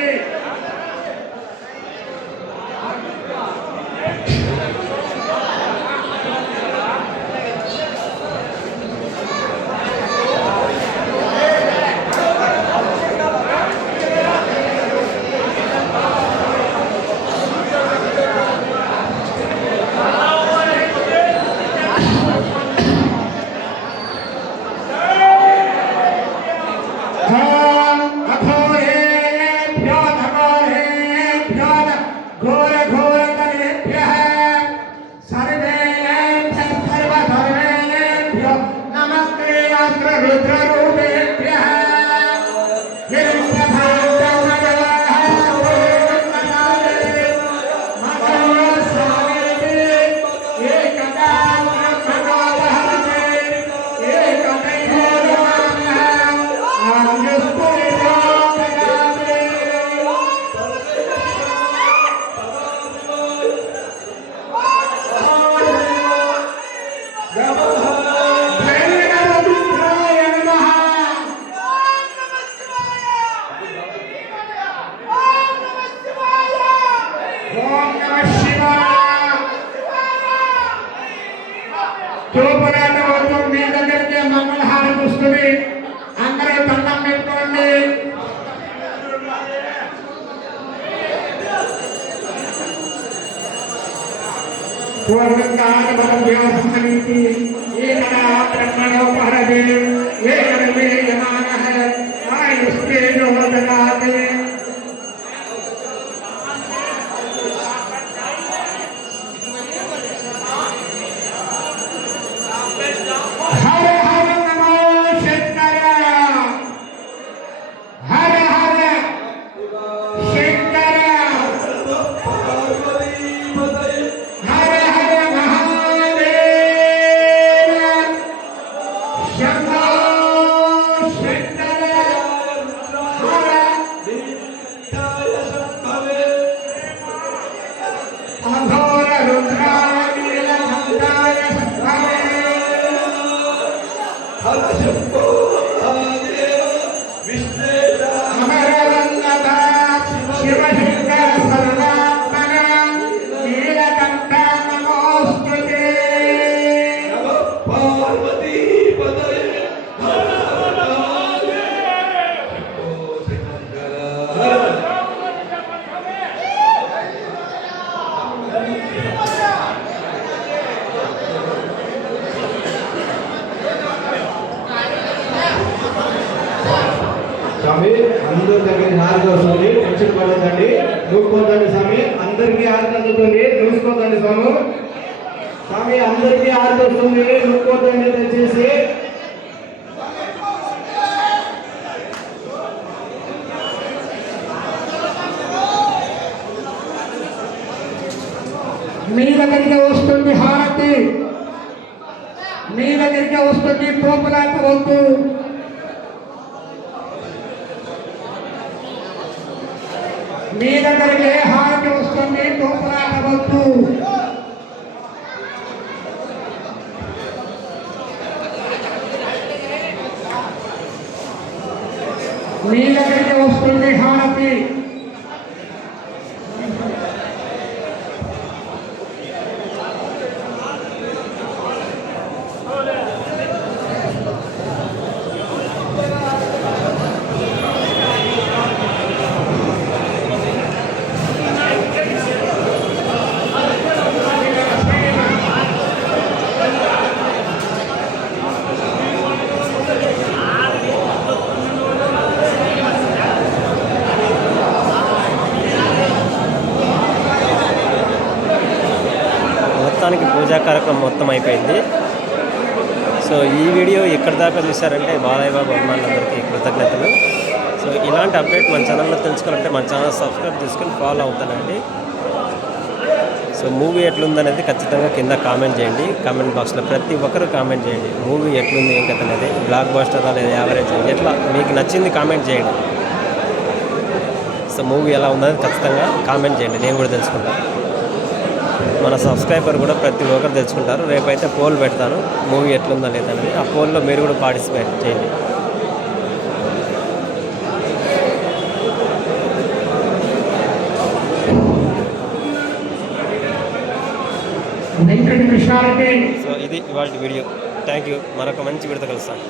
మీ దగ్గరికి మంగళహారతి వస్తుంది. అందరూ దండం పెట్టుకోండి. పూర్వకాలీ ఏకదా బ్రహ్మణోపహరదే ఏకమే యమానః ఆయుష్కేనో దదాతి. హర హర నమో శంకర, హర హర శంకర, హర హర మహాదేవ, శంభో శంకర, హర అఘోర రుద్రానీల కంఠాయ సంభవే. అమరవల్లభ శివశంకర సర్వాత్మన నీలకంఠ నమోస్తుతే. స్వామి అందరి దగ్గర హారతి వస్తుంది, టెన్షన్ పడదండి, నూసుకోదండి స్వామి. అందరికీ హారతి అందుతుంది, నూసుకోదండి స్వామి. స్వామి అందరికీ హారతి వస్తుంది, నూసుకోదండి దయచేసి. మీ దగ్గరికి వస్తుంది హారతి, మీ దగ్గరికి వస్తుంది తోపులాట వద్దు. మీ దగ్గరికి హారతి వస్తుంది తోపులాట వద్దు. మీ దగ్గరికి వస్తుంది హారతి. పూజా కార్యక్రమం మొత్తం అయిపోయింది. సో ఈ వీడియో ఎక్కడి దాకా చూసారంటే బాలయ్య బాబు అభిమానులందరికీ కృతజ్ఞతలు. సో ఇలాంటి అప్డేట్ మన ఛానల్లో తెలుసుకోవాలంటే మన ఛానల్ సబ్స్క్రైబ్ చేసుకొని ఫాలో అవుతానండి. సో మూవీ ఎట్లుందనేది ఖచ్చితంగా కింద కామెంట్ చేయండి. కామెంట్ బాక్స్లో ప్రతి ఒక్కరు కామెంట్ చేయండి. మూవీ ఎట్లుంది ఏం కథ అనేది, బ్లాక్ బస్టరా లేదా యావరేజ్ ఎట్లా మీకు నచ్చింది కామెంట్ చేయండి. సో మూవీ ఎలా ఉందనేది ఖచ్చితంగా కామెంట్ చేయండి, నేను కూడా తెలుసుకుంటాను. మన సబ్స్క్రైబర్ కూడా ప్రతి ఒక్కరు తెలుసుకుంటారు. రేపైతే పోల్ పెడతాను మూవీ ఎట్లుందా లేదనేది. ఆ పోల్లో మీరు కూడా పార్టిసిపేట్ చేయండి. వెంకట కృష్ణారెడ్డి సో ఇది ఇవాళ వీడియో. Thank you. మరొక మంచి వీడియో కలుస్తాను.